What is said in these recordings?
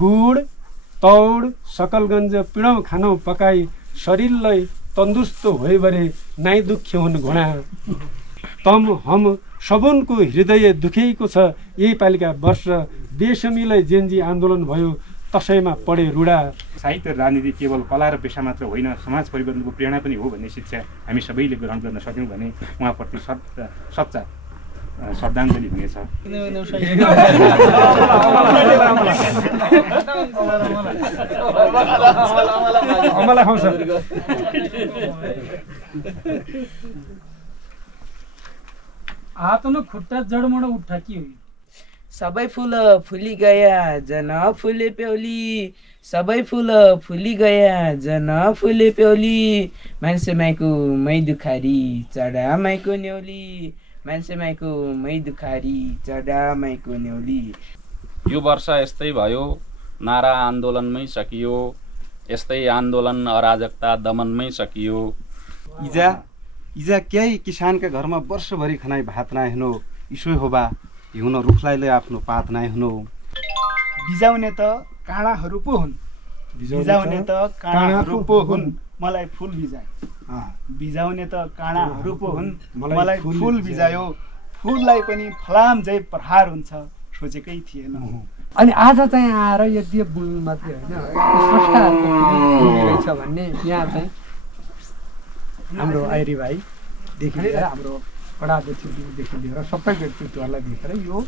Good तौड सकलगञ्ज पिडौँ खानौ पकाई शरीरलाई तन्दुरुस्त होइ बरे नाइ दुख्य हुन् घुँडा तम हम सबनको हृदय दुखेको छ यही पालिका वर्ष बेसमीलाई जेनजी आन्दोलन भयो तसैमा पढे रुडा। साहित्य राजनीति केवल कला र पेशा मात्र होइन, समाज परिवर्तनको प्रेरणा पनि हो भन्ने शिक्षा हामी सबैले ग्रहण गर्न सक्यौँ भने उहाँप्रति सच्चा श्रद्धाञ्जली हुनेछ। हातनो खुट्टा जडमड उठा के हो? सबै फुल फुली गया जन फुले प्याउली, सबै फुल फुली गया जन फुले प्याउली, मान्छे माइको मै दुखारी चढा माइको न्याउली, मान्छे माइको मै दुखारी चढा माइको न्याउली। यो वर्ष यस्तै भयो, नारा आन्दोलनमै सकियो, यस्तै आन्दोलन अराजकता दमनमै सकियो। इजा केही किसानका घरमा वर्षभरि खनाइ भात नाइ हुनु, इसो होबा हिउन रुखलाई आफ्नो पात नाइ हुनु। बिजाउने त काँडाहरू पो हुन्, बिजाउने त काँडाहरू पो हुन्, मलाई फुल बिजाए। बिजाउने त काँडाहरू पो हुन्, मलाई फुल बिजायो, फुललाई पनि फलाम जै प्रहार हुन्छ सोचेकै थिएन। अनि आज चाहिँ आएर यदि बुझ्नु मात्रै होइन छ भन्ने यहाँ चाहिँ हाम्रो आइरी भाइदेखि लिएर हाम्रो कडा व्यक्तित्वदेखि लिएर सबै व्यक्तित्वहरूलाई देखेर यो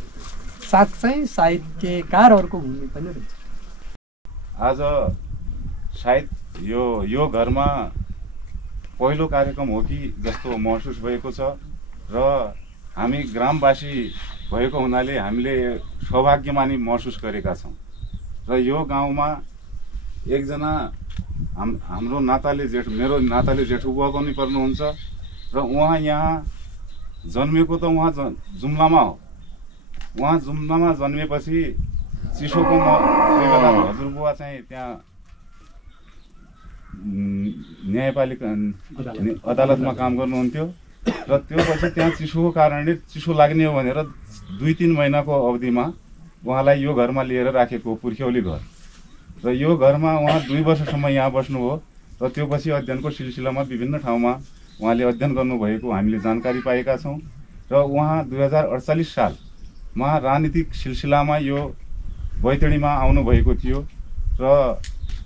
साँच्चै साहित्यकारहरूको भूमि पनि रहेछ। आज सायद यो घरमा पहिलो कार्यक्रम हो कि जस्तो महसुस भएको छ र हामी ग्रामवासी भएको हुनाले हामीले सौभाग्यमानी महसुस गरेका छौँ। र यो गाउँमा एकजना हाम्रो मेरो नाताले जेठुबुवा पनि पर्नुहुन्छ र उहाँ यहाँ जन्मेको त उहाँ जुम्लामा हो। उहाँ जुम्लामा जन्मेपछि चिसोको त्यही बेला हजुरबुवा चाहिँ त्यहाँ न्यायपालिका अदालतमा काम गर्नुहुन्थ्यो र त्यो पछि त्यहाँ चिसोको कारणले चिसो लाग्ने हो भनेर 2-3 महिनाको अवधिमा उहाँलाई यो घरमा लिएर राखेको पुर्ख्यौली घर। र यो घरमा उहाँ 2 वर्षसम्म यहाँ बस्नुभयो र त्यो पछि अध्ययनको सिलसिलामा विभिन्न ठाउँमा उहाँले अध्ययन गर्नुभएको हामीले जानकारी पाएका छौँ। र उहाँ 2048 सालमा राजनीतिक सिलसिलामा यो बैतडीमा आउनुभएको थियो र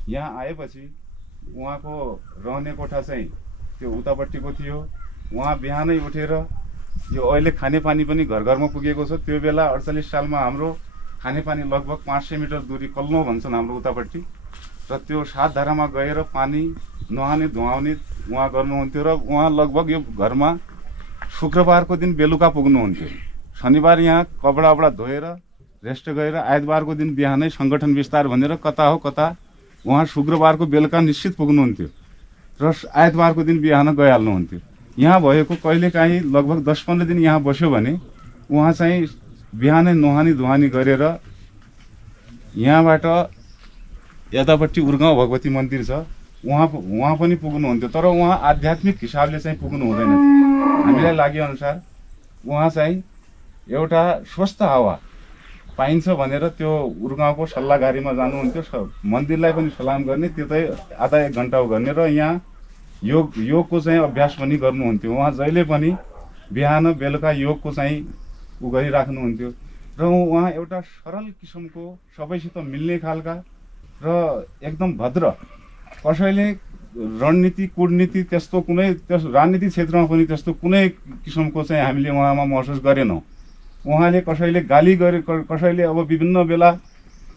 यहाँ आएपछि उहाँको रहने कोठा चाहिँ त्यो उतापट्टिको थियो। उहाँ बिहानै उठेर यो अहिले खानेपानी पनि घर घरमा पुगेको छ। त्यो बेला 48 सालमा हाम्रो खानेपानी लगभग 500 मिटर दूरी कल्लो भन्छन् हाम्रो उतापट्टि र त्यो 7 धारामा गएर पानी नुहाउने धुवाउने उहाँ गर्नुहुन्थ्यो र उहाँ लगभग यो घरमा शुक्रबारको दिन बेलुका पुग्नुहुन्थ्यो। शनिबार यहाँ कपडा धोएर रेस्ट गरेर आइतबारको दिन बिहानै सङ्गठन विस्तार भनेर कता हो कता उहाँ शुक्रबारको बेलुका निश्चित पुग्नुहुन्थ्यो र आइतबारको दिन बिहान गइहाल्नुहुन्थ्यो। यहाँ भएको कहिलेकाहीँ लगभग 10-15 दिन यहाँ बस्यो भने उहाँ चाहिँ बिहानै नुहानी धुवानी गरेर यहाँबाट यतापट्टि उर्गाउँ भगवती मन्दिर छ उहाँ पनि पुग्नुहुन्थ्यो। तर उहाँ आध्यात्मिक हिसाबले चाहिँ पुग्नु हुँदैन थियो। हामीलाई लागेअनुसार उहाँ चाहिँ एउटा स्वस्थ हावा पाइन्छ भनेर त्यो उर्गाउँको सल्लाहगारीमा जानुहुन्थ्यो। मन्दिरलाई पनि सलाम गर्ने, त्यतै आधा 1 घन्टा गर्ने र यहाँ योगको चाहिँ अभ्यास पनि गर्नुहुन्थ्यो। उहाँ जहिले पनि बिहान बेलुका योगको चाहिँ गरिराख्नुहुन्थ्यो र उहाँ एउटा सरल किसिमको सबैसित मिल्ने खालका र एकदम भद्र, कसैले रणनीति कूटनीति त्यस्तो कुनै राजनीतिक क्षेत्रमा पनि त्यस्तो कुनै किसिमको चाहिँ हामीले उहाँमा महसुस गरेनौँ। उहाँले कसैले गाली गरे, कसैले अब विभिन्न बेला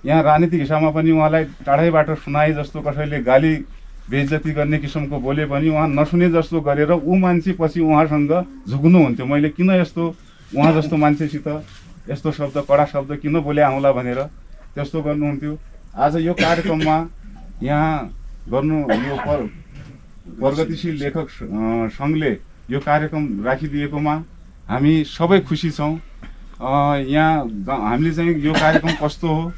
यहाँ राजनीतिक हिसाबमा पनि उहाँलाई टाढैबाट सुनाए जस्तो कसैले गाली बेइज्जती गर्ने किसिमको बोले पनि उहाँ नसुने जस्तो गरेर ऊ मान्छे पछि उहाँसँग झुक्नुहुन्थ्यो। मैले किन यस्तो उहाँ जस्तो मान्छेसित यस्तो शब्द कडा शब्द किन बोले आउँला भनेर त्यस्तो गर्नुहुन्थ्यो। आज यो कार्यक्रममा यहाँ गर्नु यो प्रगतिशील लेखक सङ्घले यो कार्यक्रम राखिदिएकोमा हामी सबै खुसी छौँ। यहाँ हामीले चाहिँ यो कार्यक्रम कस्तो हो,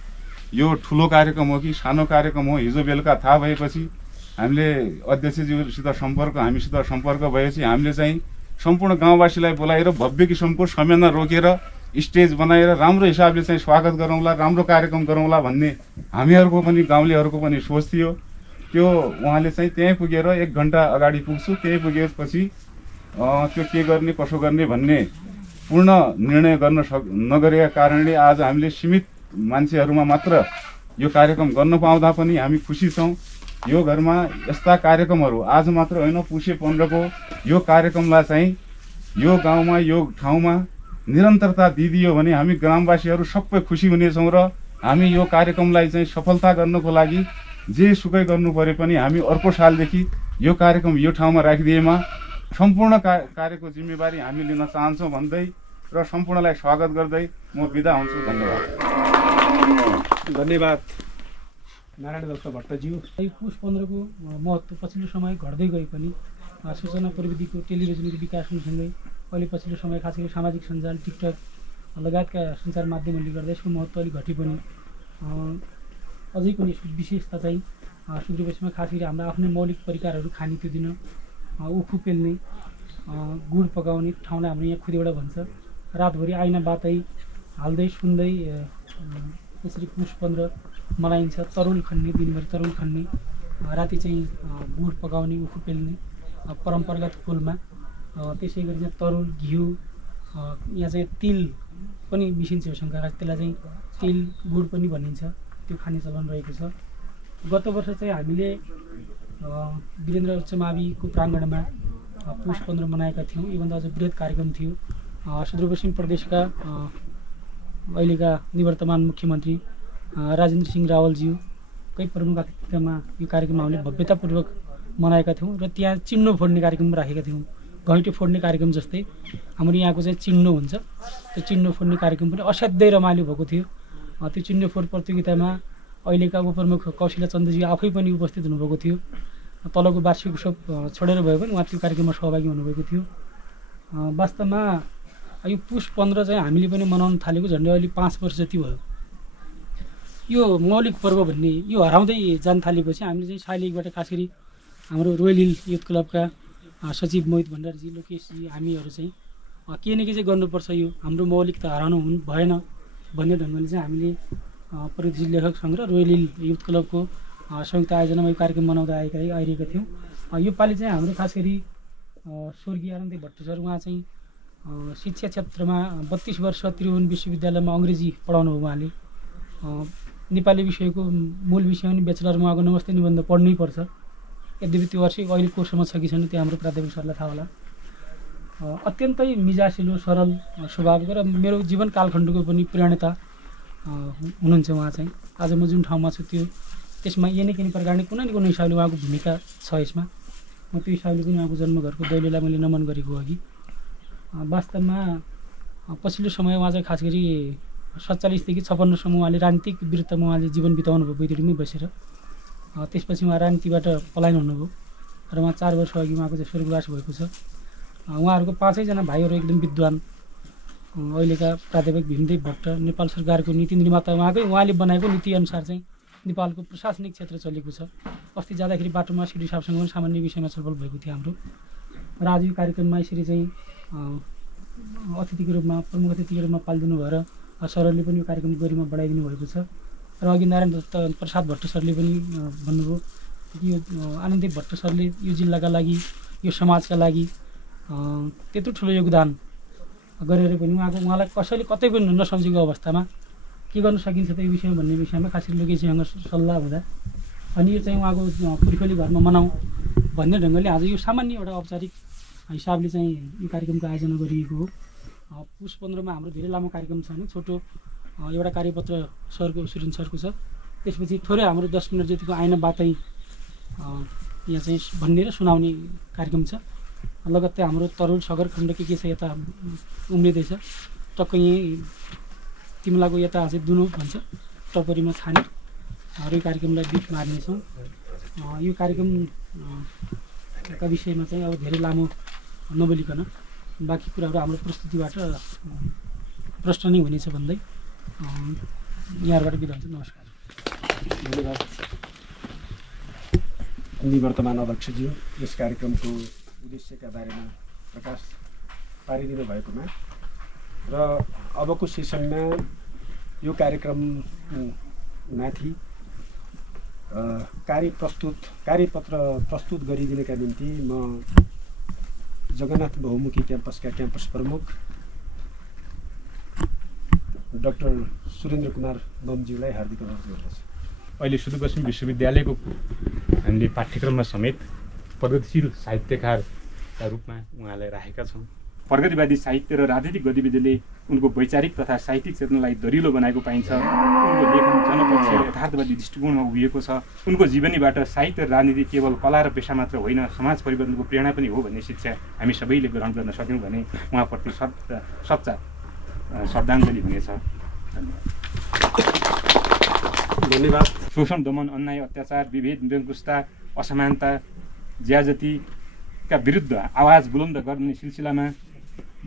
यो ठुलो कार्यक्रम हो कि सानो कार्यक्रम हो, हिजो बेलुका थाहा भएपछि हामीले अध्यक्षज्यूसित हामीसित सम्पर्क भएपछि हामीले चाहिँ सम्पूर्ण गाउँवासीलाई बोलाएर भव्य किसिमको सम्मेलन रोकेर स्टेज बनाएर राम्रो हिसाबले चाहिँ स्वागत गरौँला, राम्रो कार्यक्रम गरौँला भन्ने हामीहरूको पनि गाउँलेहरूको पनि सोच थियो। त्यो उहाँले चाहिँ त्यहीँ पुगेर 1 घन्टा अगाडि पुग्छु, त्यहीँ पुगेपछि त्यो के गर्ने कसो गर्ने भन्ने पूर्ण निर्णय गर्न नगरेका कारणले आज हामीले सीमित मान्छेहरूमा मात्र यो कार्यक्रम गर्न पाउँदा पनि हामी खुसी छौँ। यो घरमा यस्ता कार्यक्रमहरू आज मात्र होइन, पुसे 15 को यो कार्यक्रमलाई चाहिँ यो गाउँमा यो ठाउँमा निरन्तरता दिइदियो भने हामी ग्रामवासीहरू सबै खुसी हुनेछौँ र हामी यो कार्यक्रमलाई चाहिँ सफलता गर्नको लागि जे सुकै गर्नु परे पनि हामी अर्को सालदेखि यो कार्यक्रम यो ठाउँमा राखिदिएमा सम्पूर्ण कार्यको जिम्मेवारी हामी लिन चाहन्छौँ भन्दै र सम्पूर्णलाई स्वागत गर्दै म बिदा हुन्छु। धन्यवाद। धन्यवाद नारायण दत्त भट्टज्यू। पुस 15 को महत्त्व पछिल्लो समय घट्दै गए पनि सूचना प्रविधिको टेलिभिजनको विकाससँगै अहिले पछिल्लो समय खास गरी सामाजिक सञ्जाल टिकटक लगायतका सञ्चार माध्यमहरूले गर्दा यसको महत्त्व अलिक घटे पनि अझै पनि विशेषता चाहिँ सुदूरपश्चिममा खास गरी हाम्रो आफ्नै मौलिक परिकारहरू खाने त्यो दिन उखु पेल्ने गुड पकाउने ठाउँलाई हाम्रो यहाँ खुदेवडा भन्छ। रातभरि आइना बातै हाल्दै सुन्दै त्यसरी पुस 15 मनाइन्छ। तरुल खन्ने, दिनभरि तरुल खन्ने, राति चाहिँ गुड पकाउने, उखु पेल्ने परम्परागत फुलमा। त्यसै गरी चाहिँ तरुल, घिउ, यहाँ चाहिँ तिल पनि मिसिन्छ शङ्का, त्यसलाई चाहिँ तिल गुड पनि भनिन्छ, त्यो खाने चलन रहेको छ। गत वर्ष चाहिँ हामीले वीरेन्द्र उच्च माविको प्राङ्गणमा पुस 15 मनाएका थियौँ। योभन्दा अझ बृहत कार्यक्रम थियो। सुदूरपश्चिम प्रदेशका अहिलेका निवर्तमान मुख्यमन्त्री राजेन्द्र सिंह रावलज्यूकै प्रमुख आतिथ्यमा यो कार्यक्रम हामीले भव्यतापूर्वक मनाएका थियौँ र त्यहाँ चिन्नो फोड्ने कार्यक्रम राखेका थियौँ। घैँटो फोड्ने कार्यक्रम जस्तै हाम्रो यहाँको चाहिँ चिन्नो हुन्छ, त्यो चिन्नो फोड्ने कार्यक्रम पनि असाध्यै रमाइलो भएको थियो। त्यो चिन्नो फोड प्रतियोगितामा अहिलेका उपप्रमुख कौशिला चन्द्रजी आफै पनि उपस्थित हुनुभएको थियो। तलको वार्षिक उत्सव छोडेर भयो पनि उहाँ त्यो कार्यक्रममा सहभागी हुनुभएको थियो। वास्तवमा यो पुस 15 चाहिँ हामीले पनि मनाउन थालेको झन्डै अहिले 5 वर्ष जति भयो। यो मौलिक पर्व भन्ने यो हराउँदै जान थालेपछि हामीले चाहिँ साइलेकबाट खास गरी हाम्रो रोयल हिल युथ क्लबका सचिव मोहित भण्डारीजी, लोकेशजी, हामीहरू चाहिँ के न के चाहिँ गर्नुपर्छ, यो हाम्रो मौलिकता हराउनु भएन भन्ने ढङ्गले चाहिँ हामीले प्रगतिशील लेखक सङ्घ र रोयल हिल युथ क्लबको संयुक्त आयोजनामा यो कार्यक्रम मनाउँदै आइरहेका थियौँ। यो पालि चाहिँ हाम्रो खास गरी स्वर्गीय आनन्द भट्ट सर, उहाँ चाहिँ शिक्षा क्षेत्रमा 32 वर्ष त्रिभुवन विश्वविद्यालयमा अङ्ग्रेजी पढाउनु भयो। उहाँले नेपाली विषयको मूल विषय पनि ब्याचलरमा उहाँको नमस्ते निबन्ध पढ्नै पर्छ। यद्यपि त्यो वर्ष अहिले कोर्समा छ कि छैन त्यो हाम्रो प्राध्यापक सरलाई थाहा होला। अत्यन्तै मिजासिलो सरल स्वभावको र मेरो जीवन कालखण्डको पनि प्रेरणा हुनुहुन्छ उहाँ चाहिँ। आज म जुन ठाउँमा छु त्यो त्यसमा यही कुनै प्रकारले कुनै न कुनै हिसाबले उहाँको भूमिका छ यसमा। म त्यो हिसाबले पनि उहाँको जन्मघरको दैलोलाई मैले नमन गरेको अघि। वास्तवमा पछिल्लो समय उहाँ चाहिँ खास गरी 47 देखि 56 सम्म उहाँले राजनीतिक विरुद्धमा उहाँले जीवन बिताउनु भयो बैतडीमै बसेर। त्यसपछि उहाँ राजनीतिबाट पलायन हुनुभयो र उहाँ 4 वर्ष अघि उहाँको चाहिँ स्वर्गवास भएको छ। उहाँहरूको 5 जना भाइहरू एकदम विद्वान, अहिलेका प्राध्यापक भीमदेव भट्ट, नेपाल सरकारको नीति निर्माता, उहाँले बनाएको नीतिअनुसार चाहिँ नेपालको प्रशासनिक क्षेत्र चलेको छ। अस्ति जाँदाखेरि बाटोमा सिडी साहबसँग पनि सामान्य विषयमा छलफल भएको थियो हाम्रो। र आज यो कार्यक्रममा यसरी चाहिँ अतिथिको रूपमा, प्रमुख अतिथिको रूपमा पालिदिनु भएर सरले पनि यो कार्यक्रम गरिमा बढाइदिनु भएको छ। र अघि नारायण दत्त प्रसाद भट्ट सरले पनि भन्नुभयो कि यो आनन्द भट्ट सरले यो जिल्लाका लागि, यो समाजका लागि त्यत्रो ठुलो योगदान गरेर पनि उहाँलाई कसैले कतै पनि नसम्झेको अवस्थामा के गर्न सकिन्छ त यो विषयमा भन्ने विषयमा खास गरी लोकेशसँग सल्लाह हुँदा अनि यो चाहिँ उहाँको पुर्खोली घरमा मनाउँ भन्ने ढङ्गले आज यो सामान्य एउटा औपचारिक हिसाबले चाहिँ यो कार्यक्रमको आयोजना गरिएको हो। पुस 15 मा हाम्रो धेरै लामो कार्यक्रम छ भने छोटो एउटा कार्यपत्र सरको, सुरेन सरको छ। त्यसपछि थोरै हाम्रो 10 मिनट जतिको आइना बातै यहाँ चाहिँ भन्ने र सुनाउने कार्यक्रम छ। लगत्तै हाम्रो तरुल सगरखण्ड के छ यता उम्रिँदैछ। टक्क यहीँ तिमीलाको यता चाहिँ दुनो भन्छ टपरीमा खाने यो कार्यक्रमलाई बिट मार्नेछौँ। यो कार्यक्रमका विषयमा चाहिँ अब धेरै लामो नबोलिकन बाँकी कुराहरू हाम्रो प्रस्तुतिबाट प्रश्न नै हुनेछ भन्दै यहाँबाट बिदा हुन्छ। नमस्कार। धन्यवाद निवर्तमान अध्यक्षज्यू, यस कार्यक्रमको उद्देश्यका बारेमा प्रकाश पारिदिनु भएकोमा र अबको सेसनमा यो कार्यक्रममाथि कार्यपत्र प्रस्तुत गरिदिनका निम्ति म जगन्नाथ बहुमुखी क्याम्पसका क्याम्पस प्रमुख डाक्टर सुरेन्द्र कुमार बमज्यूलाई हार्दिक अनुरोध गर्दछु। अहिले सुदूरपश्चिम विश्वविद्यालयको हामीले पाठ्यक्रममा समेत प्रगतिशील साहित्यकारका रूपमा उहाँलाई राखेका छौँ। प्रगतिवादी साहित्य र राजनीतिक गतिविधिले उनको वैचारिक तथा साहित्यिक चेतनालाई दरिलो बनाएको पाइन्छ। उनको लेखन जनपक्षीय यथार्थवादी दृष्टिकोणमा उभिएको छ। उनको जीवनीबाट साहित्य र राजनीति केवल कला र पेशा मात्र होइन, समाज परिवर्तनको प्रेरणा पनि हो भन्ने शिक्षा हामी सबैले ग्रहण गर्न सक्यौँ भने उहाँप्रति सच्चा श्रद्धाञ्जली हुनेछ। धन्यवाद। शोषण, दमन, अन्याय, अत्याचार, विभेद, निरङ्कुशता, असमानता, ज्याजतीका विरुद्ध आवाज बुलन्द गर्ने सिलसिलामा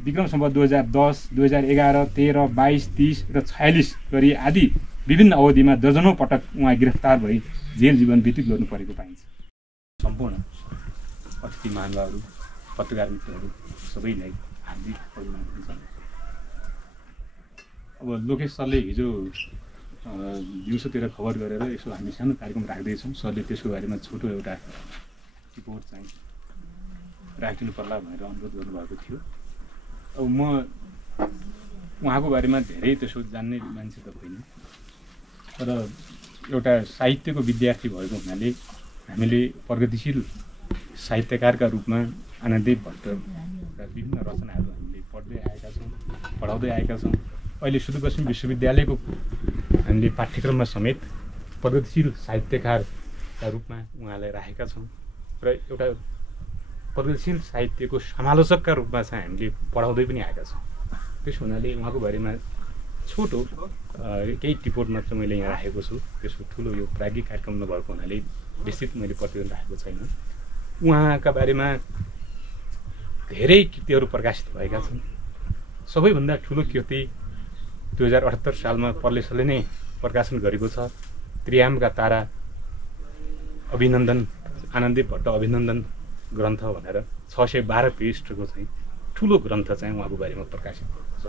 विक्रम सम्वत 2010, 2011, 13, 22, 30 र 46 गरी आदि विभिन्न अवधिमा दर्जनौँ पटक उहाँ गिरफ्तार भई जेल जीवन व्यतीत गर्नु परेको पाइन्छ। सम्पूर्ण अतिथि महानुभावहरू, पत्रकार मित्रहरू सबैलाई हार्दिक अभिनन्दन छ। अब लोकेश सरले हिजो दिउँसोतिर खबर गरेर यसो हामी सानो कार्यक्रम राख्दैछौँ। सरले त्यसको बारेमा छोटो एउटा रिपोर्ट चाहिँ राखिदिनु पर्ला भनेर अनुरोध गर्नुभएको थियो। अब म उहाँको बारेमा धेरै त्यसो जान्ने मान्छे त होइन, तर एउटा साहित्यको विद्यार्थी भएको हुनाले हामीले प्रगतिशील साहित्यकारका रूपमा आनन्ददेव भट्टका विभिन्न रचनाहरू हामीले पढ्दै आएका छौँ, पढाउँदै आएका छौँ। अहिले सुदूरपश्चिम विश्वविद्यालयको हामीले पाठ्यक्रममा समेत प्रगतिशील साहित्यकारका रूपमा उहाँलाई राखेका छौँ र एउटा प्रगतिशील साहित्यको समालोचकका रूपमा चाहिँ हामीले पढाउँदै पनि आएका छौँ। त्यस हुनाले उहाँको बारेमा छोटो केही टिपोट मात्र मैले यहाँ राखेको छु। त्यसको ठुलो यो प्राज्ञिक कार्यक्रम नभएको हुनाले विस्तृत मैले प्रतिवेदन राखेको छैन। उहाँका बारेमा धेरै कृतिहरू प्रकाशित भएका छन्। सबैभन्दा ठुलो कृति 2078 सालमा पर्लेसले नै प्रकाशन गरेको छ, त्रियामका तारा अभिनन्दन, आनन्ददेव भट्ट अभिनन्दन ग्रन्थ भनेर 612 पृष्ठको चाहिँ ठुलो ग्रन्थ चाहिँ उहाँको बारेमा प्रकाशित भएको छ।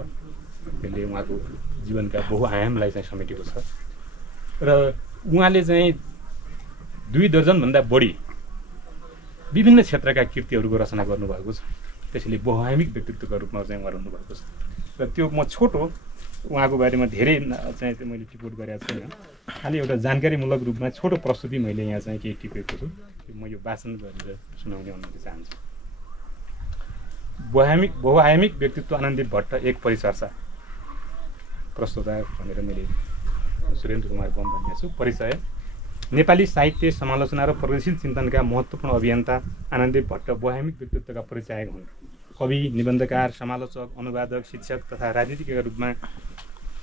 त्यसले उहाँको जीवनका बहुआयामलाई चाहिँ समेटेको छ र उहाँले चाहिँ 2 दर्जनभन्दा बढी विभिन्न क्षेत्रका कृतिहरूको रचना गर्नुभएको छ। त्यसैले बहुआयामिक व्यक्तित्वको रूपमा चाहिँ उहाँ रहनुभएको छ र त्यो म छोटो उहाँको बारेमा धेरै चाहिँ त्यो मैले टिपोट गरेको छैन। खालि एउटा जानकारीमूलक रूपमा छोटो प्रस्तुति मैले यहाँ चाहिँ केही टिपेको छु। म यो वाचन गरेर सुनाउने अनुमति चाहन्छु। बहुआयामिक व्यक्तित्व आनन्ददेव भट्ट एक परिचर्चा। प्रस्तुता भनेर मैले सुरेन्द्र कुमार बम भनेको छु। परिचय: नेपाली साहित्य समालोचना र प्रगतिशील चिन्तनका महत्त्वपूर्ण अभियन्ता आनन्ददेव भट्ट बहुआयामिक व्यक्तित्वका परिचायक हुन्। कवि, निबन्धकार, समालोचक, अनुवादक, शिक्षक तथा राजनीतिज्ञका रूपमा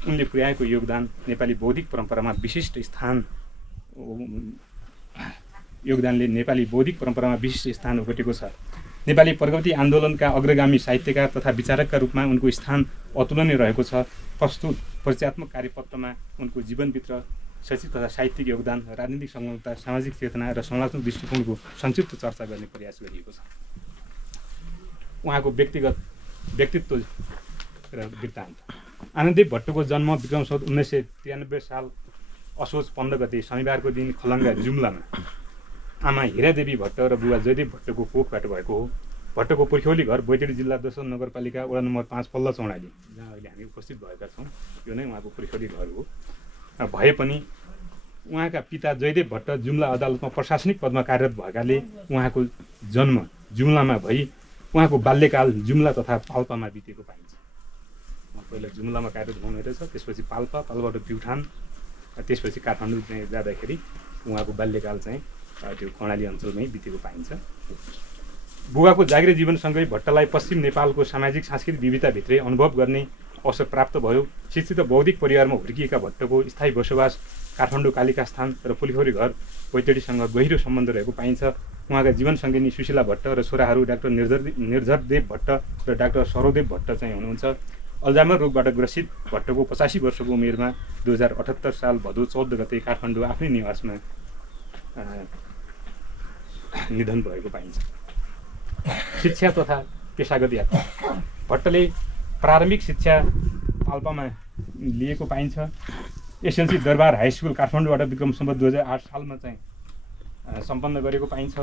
उनले पुर्याएको योगदान नेपाली बौद्धिक परम्परामा विशिष्ट स्थान ओगटेको छ। नेपाली प्रगति आन्दोलनका अग्रगामी साहित्यकार तथा विचारकका रूपमा उनको स्थान अतुलनीय रहेको छ। प्रस्तुत परिचयात्मक कार्यपत्रमा उनको जीवनभित्र शैक्षिक तथा साहित्यिक योगदान, राजनीतिक संलग्नता, सामाजिक चेतना र समालोचनात्मक दृष्टिकोणको संक्षिप्त चर्चा गर्ने प्रयास गरिएको छ। उहाँको व्यक्तित्व र वृत्तान्त: आनन्ददेव भट्टको जन्म विक्रम सम्वत 1993 साल असोज 15 गते शनिबारको दिन खलङ्गा जुम्लामा आमा हिरादेवी भट्ट र बुबा जयदेव भट्टको कोखबाट भएको हो। भट्टको पुर्ख्यौली घर बैतडी जिल्ला दोस्रो नगरपालिका वडा नम्बर 5 पल्ला चौडाली, जहाँ अहिले हामी उपस्थित भएका छौँ। यो नै उहाँको पुर्ख्यौली घर हो। भए पनि उहाँका पिता जयदेव भट्ट जुम्ला अदालतमा प्रशासनिक पदमा कार्यरत भएकाले उहाँको जन्म जुम्लामा भई उहाँको बाल्यकाल जुम्ला तथा पाल्पामा बितेको पाइन्छ। पहिला जुम्लामा कार्यरत हुनुहुँदै रहेछ, त्यसपछि पाल्पाबाट प्युठान, त्यसपछि काठमाडौँ चाहिँ जाँदाखेरि उहाँको बाल्यकाल चाहिँ त्यो कर्णाली अञ्चलमै बितेको पाइन्छ। बुबाको जागिरे जीवनसँगै भट्टलाई पश्चिम नेपालको सामाजिक सांस्कृतिक विविधताभित्रै अनुभव गर्ने अवसर प्राप्त भयो। शिक्षित बौद्धिक परिवारमा हुर्किएका भट्टको स्थायी बसोबास काठमाडौँ कालिका स्थान र पुलिखौरी घर बैतडीसँग गहिरो सम्बन्ध रहेको पाइन्छ। उहाँका जीवनसङ्गिनी सुशीला भट्ट र छोराहरू डाक्टर निर्झरदेव भट्ट र डाक्टर सरोदेव भट्ट चाहिँ हुनुहुन्छ। अल्जाइमर रोगबाट ग्रसित भट्टको 85 वर्षको उमेरमा 2078 साल भदौ 14 गते काठमाडौँ आफ्नै निवासमा निधन भएको पाइन्छ। शिक्षा तथा पेसागत यात्रा: भट्टले प्रारम्भिक शिक्षा पाल्पामा लिएको पाइन्छ। एसएलसी दरबार हाई स्कुल काठमाडौँबाट विक्रम सम्वत 2008 सालमा चाहिँ सम्पन्न गरेको पाइन्छ।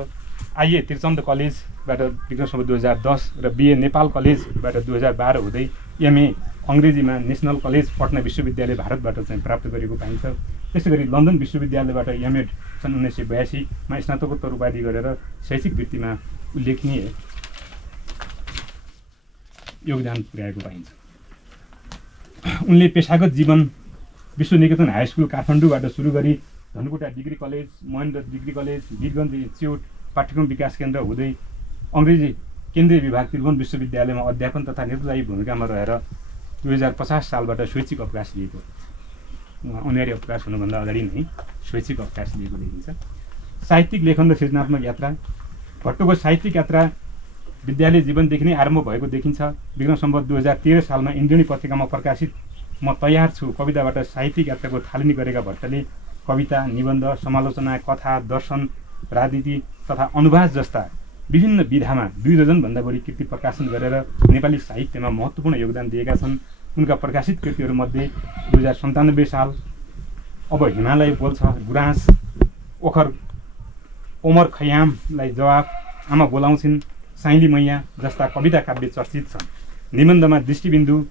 आइए त्रिचन्द कलेजबाट विक्रम सम्वत 2010 र बिए नेपाल कलेजबाट 2012 हुँदै एमए अङ्ग्रेजीमा नेसनल कलेज पटना विश्वविद्यालय भारतबाट चाहिँ प्राप्त गरेको पाइन्छ। त्यसै गरी लन्डन विश्वविद्यालयबाट एमएड सन् 1982मा स्नातकोत्तर उपाधि गरेर शैक्षिक वृत्तिमा उल्लेखनीय योगदान पुर्याएको पाइन्छ। उनले पेसागत जीवन विश्वनिकेतन हाई स्कुल काठमाडौँबाट सुरु गरी Dhankuta degree college, Mahendra degree college, Birgunj institute पाठ्यक्रम विकास केन्द्र हुँदै अङ्ग्रेजी केन्द्रीय विभाग त्रिभुवन विश्वविद्यालयमा अध्यापन तथा नेतृत्वदायी भूमिकामा रहेर 2050 सालबाट स्वैच्छिक अवकाश लिएको, अनिवार्य अवकाश हुनुभन्दा अगाडि नै स्वैच्छिक अवकाश लिएको देखिन्छ। साहित्यिक लेखन र सृजनात्मक यात्रा। भट्टको साहित्यिक यात्रा विद्यालय जीवनदेखि नै आरम्भ भएको देखिन्छ। विक्रम सम्वत 2013 सालमा इन्द्रिणी पत्रिकामा प्रकाशित म तयार छु कविताबाट साहित्यिक यात्राको थालनी गरेका भट्टले कविता, निबन्ध, समालोचना, कथा, दर्शन, राजनीति तथा अनुवाद जस्ता विभिन्न विधामा 2 डजनभन्दा बढी कृति प्रकाशन गरेर नेपाली साहित्यमा महत्त्वपूर्ण योगदान दिएका छन्। उनका प्रकाशित कृतिहरूमध्ये 2097 साल अब हिमालय बोल्छ, गुराँस, ओखर ओमर खयामलाई जवाब, आमा बोलाउँछिन्, साइली मैया जस्ता कविता काव्य चर्चित छन्। निबन्धमा दृष्टिबिन्दु,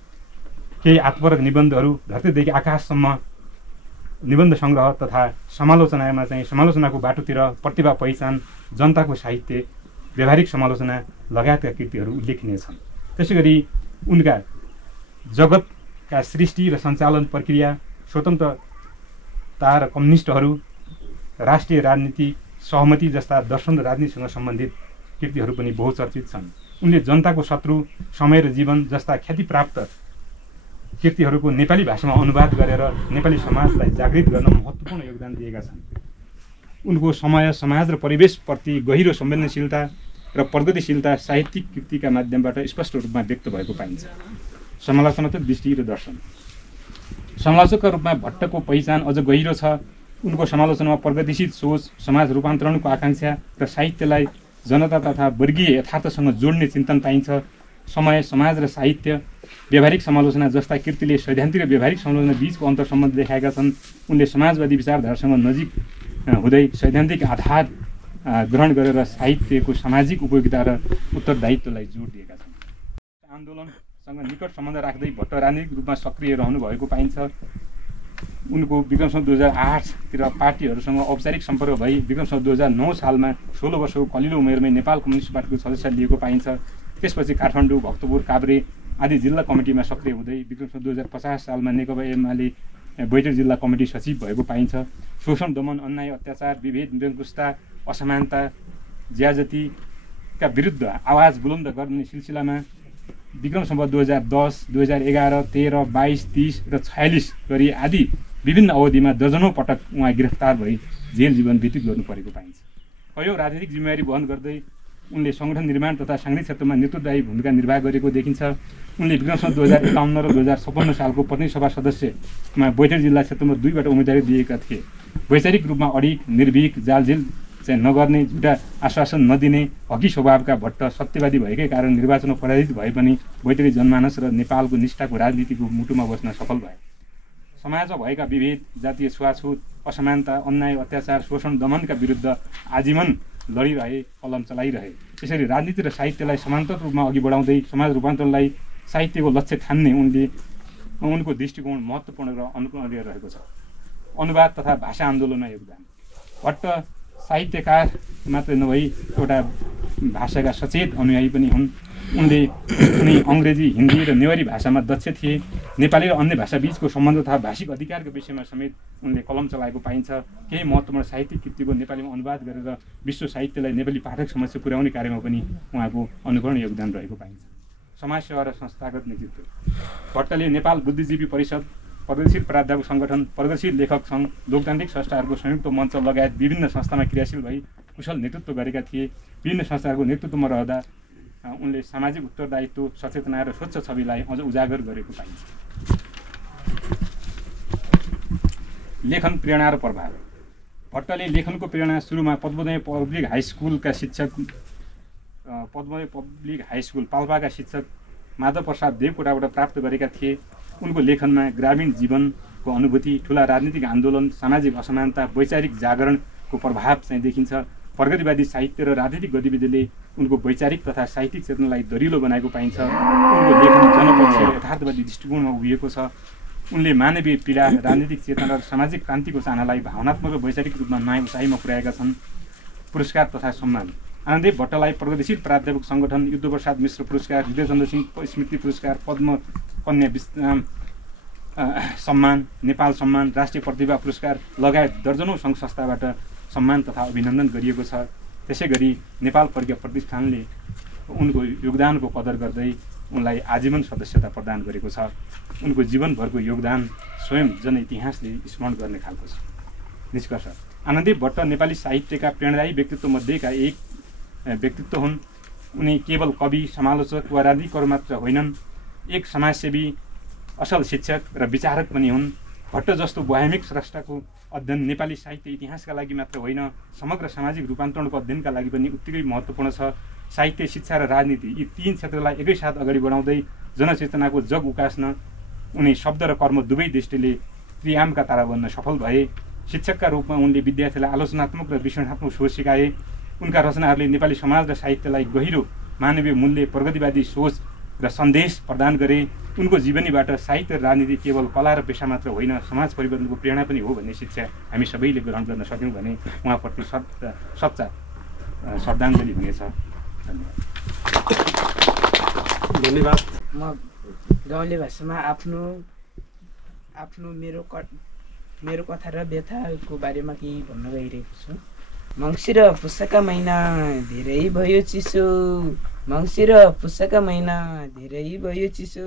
केही आत्मपरक निबन्धहरू, धरतीदेखि आकाशसम्म निबन्ध सङ्ग्रह तथा समालोचनामा चाहिँ समालोचनाको बाटोतिर प्रतिभा पहिचान, जनताको साहित्य, व्यावहारिक समालोचना लगायतका कृतिहरू उल्लेखनीय छन्। त्यसै गरी उनका जगतका सृष्टि र सञ्चालन प्रक्रिया, स्वतन्त्रता र कम्युनिस्टहरू, राष्ट्रिय राजनीति, सहमति जस्ता दर्शन र राजनीतिसँग सम्बन्धित कृतिहरू पनि बहुचर्चित छन्। उनले जनताको शत्रु, समय र जीवन जस्ता ख्यातिप्राप्त कृतिहरूको नेपाली भाषामा अनुवाद गरेर नेपाली समाजलाई जागृत गर्न महत्त्वपूर्ण योगदान दिएका छन्। उनको समय, समाज र परिवेशप्रति गहिरो संवेदनशीलता र प्रगतिशीलता साहित्यिक कृतिका माध्यमबाट स्पष्ट रूपमा व्यक्त भएको पाइन्छ। समालोचनात्मक दृष्टि र दर्शन। समालोचकका रूपमा भट्टको पहिचान अझ गहिरो छ। उनको समालोचनामा प्रगतिशील सोच, समाज रूपान्तरणको आकाङ्क्षा र साहित्यलाई जनता तथा वर्गीय यथार्थसँग जोड्ने चिन्तन पाइन्छ। समय, समाज र साहित्य, व्यावहारिक समालोचना जस्ता कृतिले सैद्धान्तिक र व्यावहारिक समालोचना बीचको अन्तरसम्बन्ध देखाएका छन्। उनले समाजवादी विचारधारासँग नजिक हुँदै सैद्धान्तिक आधार ग्रहण गरेर साहित्यको सामाजिक उपयोगिता र उत्तरदायित्वलाई जोड दिएका छन्। आन्दोलनसँग निकट सम्बन्ध राख्दै भट्ट राजनीतिक रूपमा सक्रिय रहनु भएको पाइन्छ। उनको विक्रम सम्वत 2008तिर पार्टीहरूसँग औपचारिक सम्पर्क भई विक्रम सम्वत 2009 सालमा 16 वर्षको कलिलो उमेरमै नेपाल कम्युनिस्ट पार्टीको सदस्य लिएको पाइन्छ। त्यसपछि काठमाडौँ, भक्तपुर, काभ्रे आदि जिल्ला कमिटीमा सक्रिय हुँदै विक्रम सम्वत 2050 सालमा नेकपा एमाले बैतडी जिल्ला कमिटी सचिव भएको पाइन्छ। शोषण, दमन, अन्याय, अत्याचार, विभेद, निरङ्कुशता, असमानता, ज्याजतीका विरुद्ध आवाज बुलन्द गर्ने सिलसिलामा विक्रम सम्वत 2010, 2011, 13, 22, 30 र 46 गरी आदि विभिन्न अवधिमा दर्जनौँ पटक उहाँ गिरफ्तार भई जेल जीवन व्यतीत गर्नु परेको पाइन्छ। कयौँ राजनीतिक जिम्मेवारी वहन गर्दै उनले सङ्गठन निर्माण तथा साङ्गीतिक क्षेत्रमा नेतृत्वदायी भूमिका निर्वाह गरेको देखिन्छ। उनले विक्रम सम्वत 2051 र 2056 सालको प्रतिनिधि सभा सदस्यमा बैतडी जिल्ला क्षेत्रमा 2बाट उम्मेदवारी दिएका थिए। वैचारिक रूपमा अडिक, निर्भीक, जालझेल चाहिँ नगर्ने, झुटा आश्वासन नदिने, हकी स्वभावका भट्ट सत्यवादी भएकै कारण निर्वाचनमा पराजित भए पनि बैतडी जनमानस र नेपालको निष्ठाको राजनीतिको मुटुमा बस्न सफल भए। समाजमा भएका विभेद, जातीय छुवाछुत, असमानता, अन्याय, अत्याचार, शोषण, दमनका विरुद्ध आजीवन लडिरहे, कलम चलाइरहे। त्यसरी राजनीति र साहित्यलाई समानान्तर रूपमा अघि बढाउँदै समाज रूपान्तरणलाई साहित्यको लक्ष्य ठान्ने उनको दृष्टिकोण महत्त्वपूर्ण र अनुकरणीय रहेको छ। अनुवाद तथा भाषा आन्दोलनमा योगदान। भट्ट साहित्यकार मात्रै नभई एउटा भाषाका सचेत अनुयायी पनि हुन्। उनले कुनै अङ्ग्रेजी, हिन्दी र नेवारी भाषामा दक्ष थिए। नेपाली र अन्य भाषा बीचको सम्बन्ध तथा भाषिक अधिकारको विषयमा समेत उनले कलम चलाएको पाइन्छ। केही महत्त्वपूर्ण साहित्यिक कृतिको नेपालीमा अनुवाद गरेर विश्व साहित्यलाई नेपाली पाठक समक्ष पुर्याउने कार्यमा पनि उहाँको अनुकरण योगदान रहेको पाइन्छ। समाजसेवा र संस्थागत नेतृत्व। भट्टले नेपाल बुद्धिजीवी परिषद, प्रगतिशील प्राध्यापक सङ्गठन, प्रगतिशील लेखक सङ्घ, लोकतान्त्रिक संस्थाहरूको संयुक्त मञ्च लगायत विभिन्न संस्थामा क्रियाशील भई कुशल नेतृत्व गरेका थिए। विभिन्न संस्थाहरूको नेतृत्वमा रहँदा उनले सामाजिक उत्तरदायित्व, सचेतना र स्वच्छ छविलाई अझ उजागर गरेको पाइन्छ। लेखन, प्रेरणा र प्रभाव। भट्टले लेखनको प्रेरणा सुरुमा पद्मोदय पब्लिक हाई स्कुल पाल्पाका शिक्षक माधव प्रसाद देवकोटाबाट प्राप्त गरेका थिए। उनको लेखनमा ग्रामीण जीवनको अनुभूति, ठुला राजनीतिक आन्दोलन, सामाजिक असमानता, वैचारिक जागरणको प्रभाव चाहिँ देखिन्छ। प्रगतिवादी साहित्य र राजनीतिक गतिविधिले उनको वैचारिक तथा साहित्यिक चेतनालाई दरिलो बनाएको पाइन्छ। उनको लेखन जनपक्षीय यथार्थवादी दृष्टिकोणमा उभिएको छ। उनले मानवीय पीडा, राजनीतिक चेतना र सामाजिक क्रान्तिको चाहनालाई भावनात्मक र वैचारिक रूपमा नयाँ उचाइमा पुर्याएका छन्। पुरस्कार तथा सम्मान: आनन्ददेव भट्टलाई प्रगतिशील प्राध्यापक सङ्गठन, युद्धप्रसाद मिश्र पुरस्कार, हृदयचन्द्र सिंह स्मृति पुरस्कार, पद्म कन्या विश्राम सम्मान, नेपाल सम्मान, राष्ट्रिय प्रतिभा पुरस्कार लगायत दर्जनौँ सङ्घ संस्थाबाट सम्मान तथा अभिनन्दन गरिएको छ। त्यसै गरी नेपाल प्रज्ञा प्रतिष्ठानले उनको योगदानको कदर गर्दै उनलाई आजीवन सदस्यता प्रदान गरेको छ। उनको जीवनभरको योगदान स्वयं जनइतिहासले स्मरण गर्ने खालको छ। निष्कर्ष: आनन्ददेव भट्ट नेपाली साहित्यका प्रेरणादायी व्यक्तित्वमध्येका एक व्यक्तित्व हुन्। उनी केवल कवि, समालोचक वा राजनीतिकहरू मात्र होइनन्, एक समाजसेवी, असल शिक्षक र विचारक पनि हुन्। भट्ट जस्तो वैहामिक स्रष्टाको अध्ययन नेपाली साहित्य इतिहासका लागि मात्र होइन, समग्र सामाजिक रूपान्तरणको अध्ययनका लागि पनि उत्तिकै महत्त्वपूर्ण छ। साहित्य, शिक्षा र राजनीति यी तीन क्षेत्रलाई एकैसाथ अगाडि बढाउँदै जनचेतनाको जग उकास्न उनी शब्द र कर्म दुवै दृष्टिले त्रियामका तारा बन्न सफल भए। शिक्षकका रूपमा उनले विद्यार्थीलाई आलोचनात्मक र विश्लेषणात्मक सोच सिकाए। उनका रचनाहरूले नेपाली समाज र साहित्यलाई गहिरो मानवीय मूल्य, प्रगतिवादी सोच र सन्देश प्रदान गरे। उनको जीवनीबाट साहित्य र राजनीति केवल कला र पेसा मात्र होइन, समाज परिवर्तनको प्रेरणा पनि हो भन्ने शिक्षा हामी सबैले ग्रहण गर्न सक्यौँ भने उहाँप्रति सच्चा श्रद्धाञ्जली हुनेछ। धन्यवाद। म गाउँले भाषामा आफ्नो मेरो कथा र व्यथाको बारेमा केही भन्न गइरहेको छु। मङ्सिर पुषका महिना धेरै भयो चिसो, मङ्सिर पुषका महिना धेरै भयो चिसो,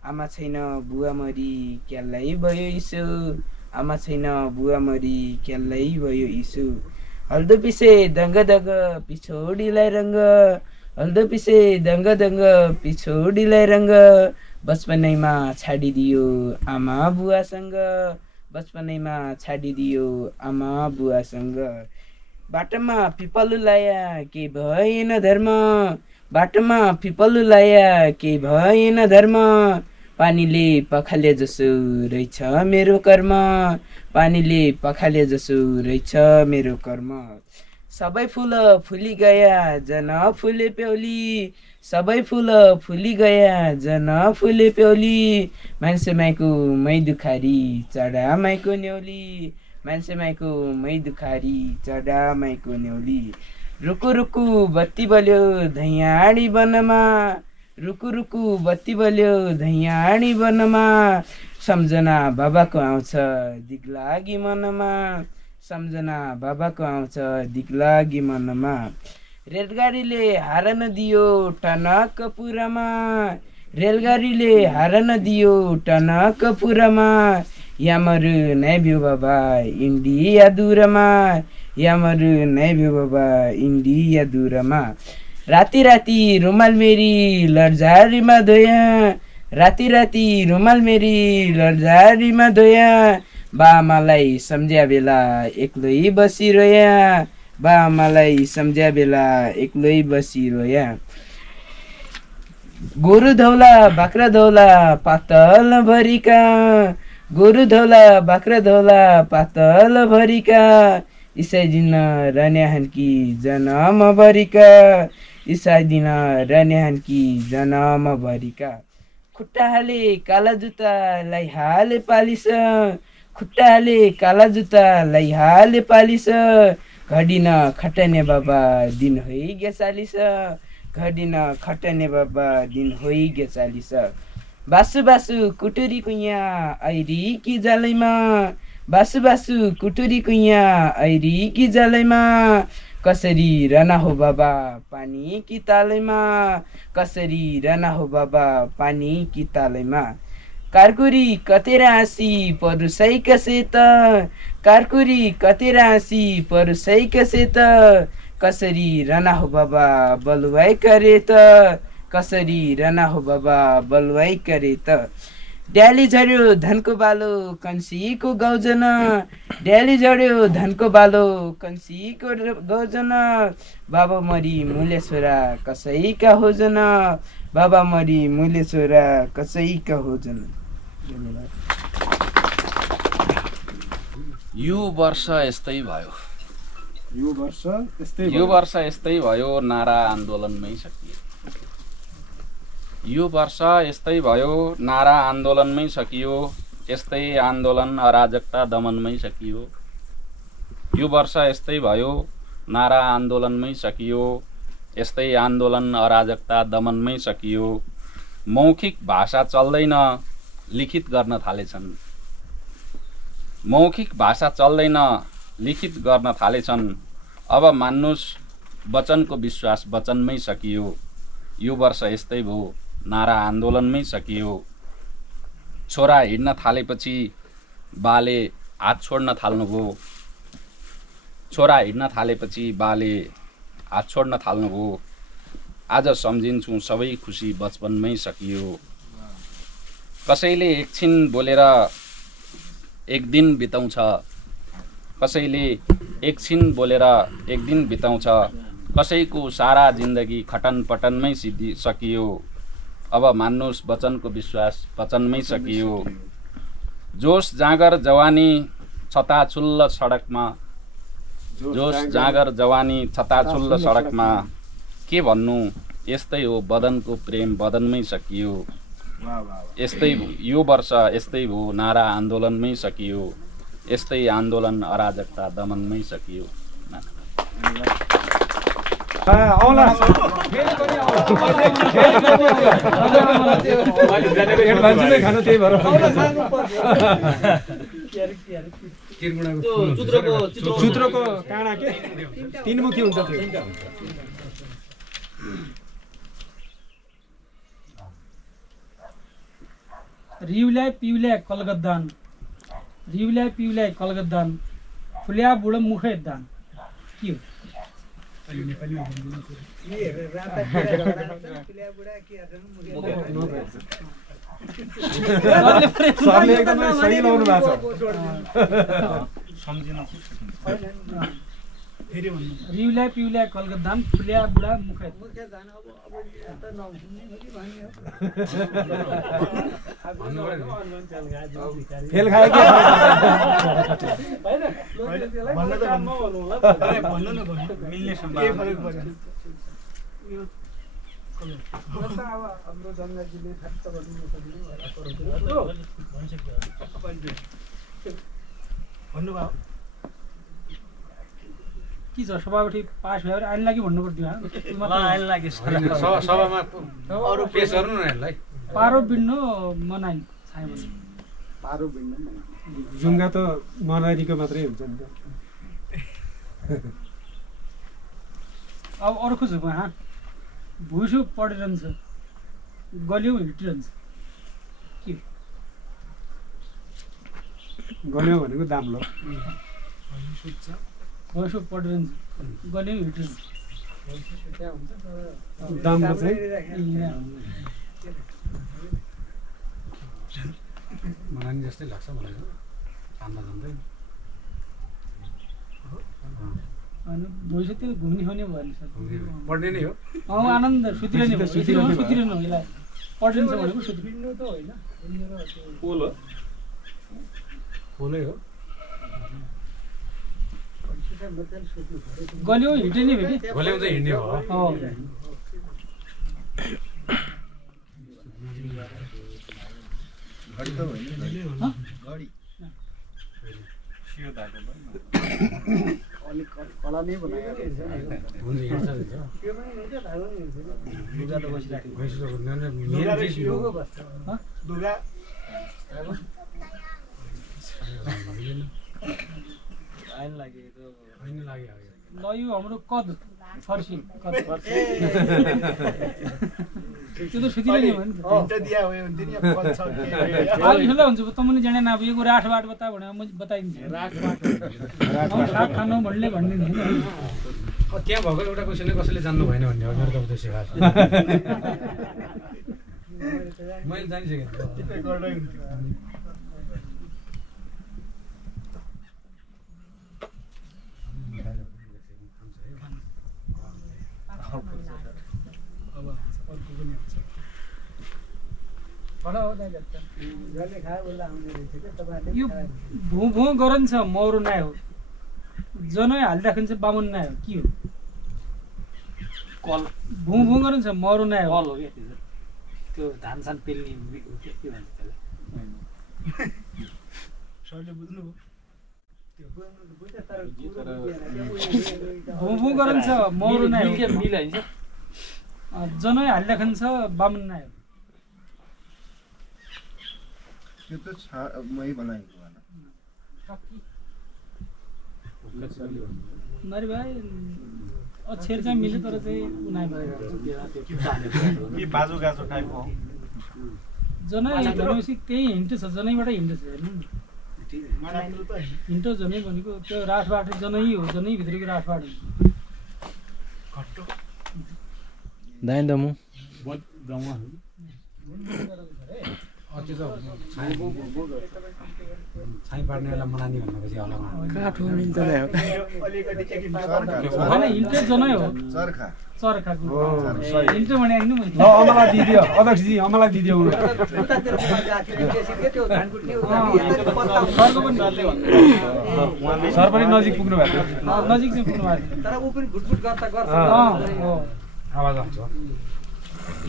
आमा छैन बुवा मरी क्याल्लै भयो इसो, आमा छैन बुवा मरी क्याल्लै भयो इसो, हल्दो पिसे दङ्ग दङ्ग पिछोडीलाई रङ्ग, हल्दो पिसे दङ्ग दङ्ग पिछोडीलाई रङ्ग, बचपनैमा छाडिदियो आमा बुवासँग, बचपनैमा छाडिदियो आमा बुवासँग, बाटोमा पिपलु लाया के भएन धर्म, बाटोमा पिपलु लाया के भएन धर्म, पानीले पखाले जसो रहेछ मेरो कर्म, पानीले पखाले जसो रहेछ मेरो कर्म, सबै फुल फुली गया जन फुले प्याउली, सबै फुल फुली गया जन फुले प्याउली, मान्छे माइको मै दुखारी चढा माइको न्याउली, मान्छे माइको मै दुखारी चढा माइको न्याउली, रुकु रुकु बत्ती बल्यो धैयाडी वनमा, रुकु रुकु बत्ती बल्यो धैयाडी वनमा, सम्झना बाबाको आउँछ दिग्लागी मनमा, सम्झना बाबाको आउँछ दिग्लागी मनमा, रेलगाडीले हारन दियो टनकपुरमा, रेलगाडीले हारन दियो टनकपुरमा, यामरु नै भ्यो बाबा इन्डिया दूरमा, यामरु नै भ्यो बाबा इन्डिया दूरमा, राति राति रुमाल मेरी लड्जारीमा धोया, राति राति रुमाल मेरी लड्जारीमा धोया, बाआमालाई सम्झ्या बेला एक्लै बसिरोया, बाआमालाई सम्झ्या बेला एक्लै बसिरोया, गोरु धौला बाख्रा धौला पातल भरिका, गोरु धौला बाख्रा धौला पातल भरिका, इसाई दिन रन्याहानकी जनम भरिका, इसाई दिन रन्याहानकी जनम भरिका, खुट्टा हाले काला जुत्ता लाई हाले पालिस, खुट्टा हाले काला जुत्ता लाई हाले पालिस, घडिन खटने बाबा दिन होइगे 40, घडिन खटने बाबा दिन होइगे 40, बासु बासु कुटुरी कुइया ऐरी कि जलैमा, बासु बासु कुटुरी कुइया ऐरी कि जलैमा, कसरी रना हो बाबा पानी कि तालैमा, कसरी रना हो बाबा पानी कि तालैमा, कारकुरी कतेरा हाँसी परुसै कसेत, कारकुरी कतेरा हाँसी परुसै कसेत, कसरी रना हो बाबा बलुवाई करे त, कसरी रना हो बाबा बलुवाई करे त, ड्याली झऱ्यो धनको बालो कंसीको गौजन, ड्याली झऱ्यो धनको बालो कंसीको गौजन, बाबा मरी मूल्य छोरा कसैका होजन, बाबा मरी मैले छोरा कसैका हो जन। यो वर्ष यस्तै भयो, यो वर्ष यस्तै भयो, नारा आन्दोलनमै सकियो। यो वर्ष यस्तै भयो, नारा आन्दोलनमै सकियो, यस्तै आन्दोलन अराजकता दमनमै सकियो। यो वर्ष यस्तै भयो, नारा आन्दोलनमै सकियो, यस्तै आन्दोलन अराजकता दमनमै सकियो। मौखिक भाषा चल्दैन, लिखित गर्न थालेछन्। मौखिक भाषा चल्दैन, लिखित गर्न थालेछन्। अब मान्नुस् वचनको विश्वास वचनमै सकियो। यो वर्ष यस्तै भयो, नारा आन्दोलनमै सकियो। छोरा हिँड्न थालेपछि बाले हात छोड्न थाल्नुभयो। छोरा हिँड्न थालेपछि बाले हात छोड्न थाल्नुभयो। आज सम्झिन्छु सबै खुसी बचपनमै सकियो। कसैले एकछिन बोलेर एक दिन बिताउँछ, कसैले एकछिन बोलेर एक दिन बिताउँछ। कसैको सारा जिन्दगी खटन पटनमै सकियो। अब मान्नुस् वचनको विश्वास वचनमै सकियो। जोस जाँगर जवानी छताछुल्ल सडकमा, जोस जाँगर जवानी छताछुल्ल सडकमा। के भन्नु यस्तै हो, बदनको प्रेम बदनमै सकियो। यस्तै यो वर्ष यस्तै भयो, नारा आन्दोलनमै सकियो। यस्तै आन्दोलन अराजकता दमनमै सकियो। चुत्रोको काँडा के तीनमुखी हुन्छ त्यो। रिउल्याई पिउल्याई कलगद्दान, रिउल्याई पिउल्याई कलगद्दान, फुल्या बुढो मुखै दान। के हो? सरले एकदमै सही लाउनु भएको छ। रिउल्याई पिउल्याई कलगद्दान, फुल्या बुढा मुखै फेल खायो के के छ? सभापति पास भयो आइन लागि भन्नु पर्दैन। पारो बिन्नु मनाइन जुङ्गा त मनाइको मात्रै हुन्छ नि त। अब अर्को छ उहाँ भुसु पढिरहन्छ, गल्यो हिटिरहन्छ। के गल्यो भनेको दाम ल, भुसु पढिरहन्छ, गल्यो हिटिरहन्छ। दामको चाहिँ मनानी जस्तै लाग्छ मलाई जान्दा जान्दै। भविष्य त्यो घुम्ने खाउने भयो नि सर, पढ्ने नै हो। आनन्द सुतिरहने भयो। सुतिरहनु होला, पढिन्छ भनेको सुतिरहनु त होइन। पोलै हो। गल्यो हिँड्ने भयो कि गल्यो चाहिँ हिँड्ने हो। ल यो हाम्रो कद फर्सी त्यो त सुतिरहने भयो नि त। ठुलो हुन्छ त पनि जाने अब यो राठ बाट बता भने म बताइदिन्छु। साग खानु भन्ने भनिदिन्छु। त्यहाँ भएको एउटा क्वेसनले कसैले जान्नु भएन भन्ने हो मेरो त उद्देश्य खास। मैले जानिसकेँ। अब अर्को पनि आउँछ। यो भू भू गरन्छ मौरो नाय हो जनै हालिराखन्छ बामन नाय हो के हो कल भू भू गरन्छ मौरो नाय हो कल हो क्या त्यो धान सान पेल्ने के भन्छ त्यसलाई सरले बुझ्नुभयो भू भू गरन्छ मौरो नाय हो मिल हैन जनै हालिराखन्छ बामन नाय हो त्यो त मै बनाएको नरी भाइ अक्षर चाहिँ मिल्यो तर चाहिँ उनाइ के बाजु गाजो टाइप हो जनै भनेपछि त्यही हिन्ट छ जनैबाट हिन्ट छ हेर्नु हिन्ट जनै भनेको त्यो राठबाट जनै हो जनै भित्रको राठबाट दाइन दमु छाई पार्नेलाई मनानी भन्नुपर्छ होला काठो मिल्छ नि होइन हिन्ट जनै हो चर्खा चर्खाको हिन्ट भने हैन मैले ल अमला दिदियो अध्यक्षजी अमला दिदियो सर पनि नजिक पुग्नु भएको नजिक चाहिँ पुग्नु भएको तर उ पनि घुटघुट गर्छ हो आवाज आउँछ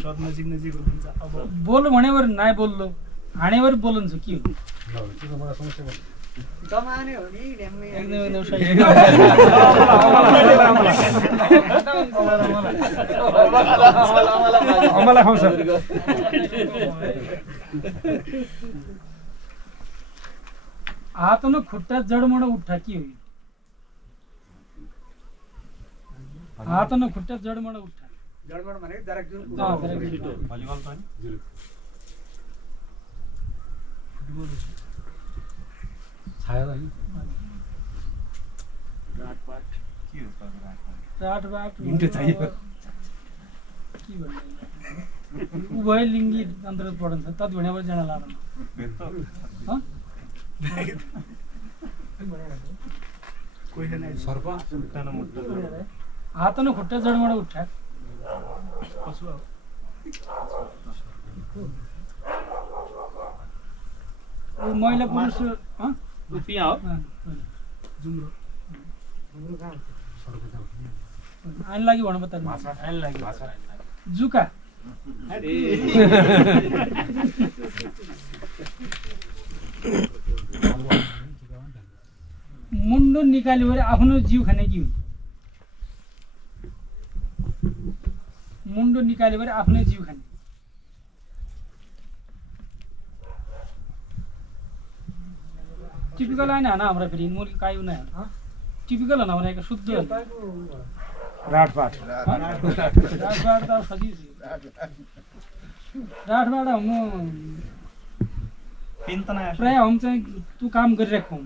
सब नजिक नजिक हुन्छ अब बोल भनेवर नाइ बोल्लो हानेवर बोलन्छ के हो दमाने हो नि ड्याम्मे एकदमै अमला खाउँछ हात न खुट्टा जडमड उठा के हो हात न खुट्टा जडमड उठा जडमड भनेको जरा जुन भलिबल त नि छायो हैन राटपाट के हो त राटबाट हिन्ट चाहियो के भन्ने उभय लिङ्गी अन्तर्गत पढन्छ तत् भनेबाट जना लाग्दैन सर्प हात न खुट्टा जडमड उठा पशु हो महिला पुरुष रुपियाँ हो जुम्रो आइन लागि भन्नु बता आइन लागि जुका मुन्डो निकाल्यो भने आफ्नो जिउ खाने के हो मुन्डो निकाल्यो भने आफ्नै जिउ खाने टिपिकल आएन हाना हमरा फेरि मुर्गी कायु नै टिपिकल हाना भनेको शुद्ध राटपाट राठबाट त सजिलो राठबाट हम प्राय हम चाहिँ तँ काम गरिरहेको हौँ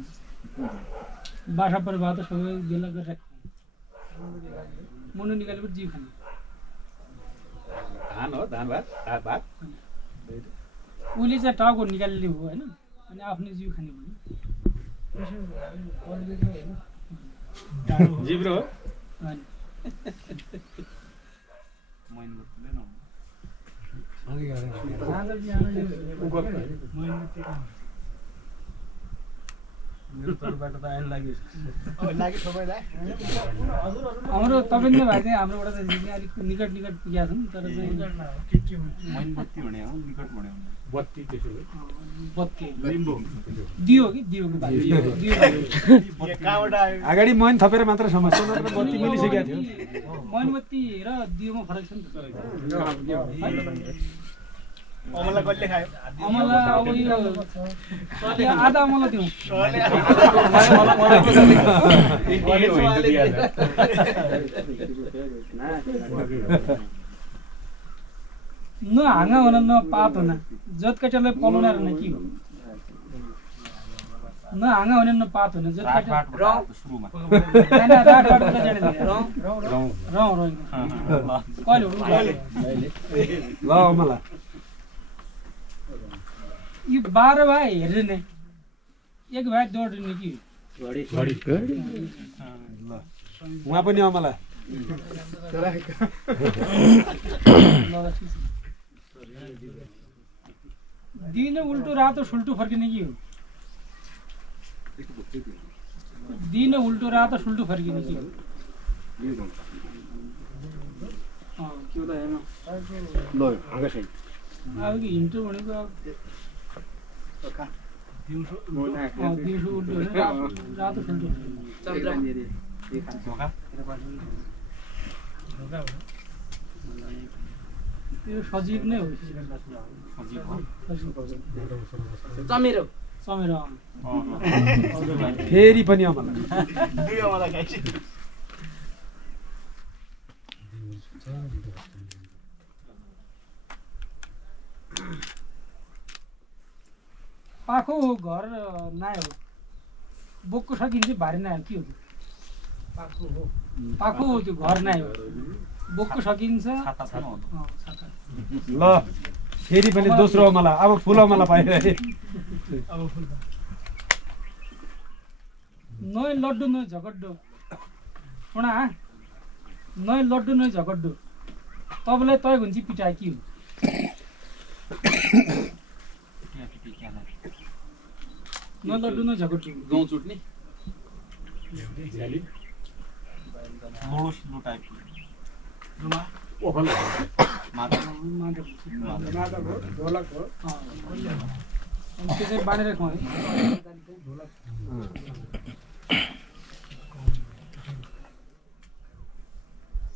बाठा परिवार त सबै बेला गरिरहेको मुन्डो निकालेपछि जिउ खाने धान हो धान भात भात उसले चाहिँ टाउको निकाल्ने हो होइन अनि आफ्नै जिउ खाने भने जिब्रो हो होइन हाम्रो तपाईँ भाइ चाहिँ हाम्रोबाट चाहिँ अलिक निकट निकट पुगेका छन् तर चाहिँ बत्ती भने हो निकट भने हो बत्ती त्यसो बत्ती दियो कि दियोको भाइ अगाडि मैन थपेर मात्र समस्या नत्र बत्ती मिलिसकेको थियो मोमबत्ती र दियोमा फरक छ नि त अमला कहिले खायो अमला अब यो आधा अमला दिउँ न हाँगा हुन न पात हुन जत केटालाई पलाउन रहन के हो न हाँगा हुने न पात हुने जत केटा सुरुमा ल अमला यो 12 भाइ हेर्ने नि एक भाइ दौड्ने कि उहाँ पनि अमला दिन उल्टो रातो सुल्टो फर्किने के हो दिन उल्टो रातो सुल्टो फर्किने के हो के होला हेर्नु ल हाँगा छैन अब कि हिन्टो भनेको अब दिउँसो उल्टो होइन रातो सुल्टो त्यो सजीव नै हो चमेरो चमेरो फेरि पनि अमला दुई अमला खाइछि पाखो घर नायो बोक्को सकिन्छ भारी नायो के हो पाखो हो त्यो घर नायो बोक्को सकिन्छ ल फेरि पनि दोस्रो अमला अब फुल अमला पाइरहे नय लड्डु नय झगड्डु पुणा नय लड्डु नय झगड्डु तपाईँलाई तय हुन्छ पिटाए के हो नय लड्डु नय झगड्डु गाउँ चुट्ने त्यो चाहिँ बाँडेर खुवाएँ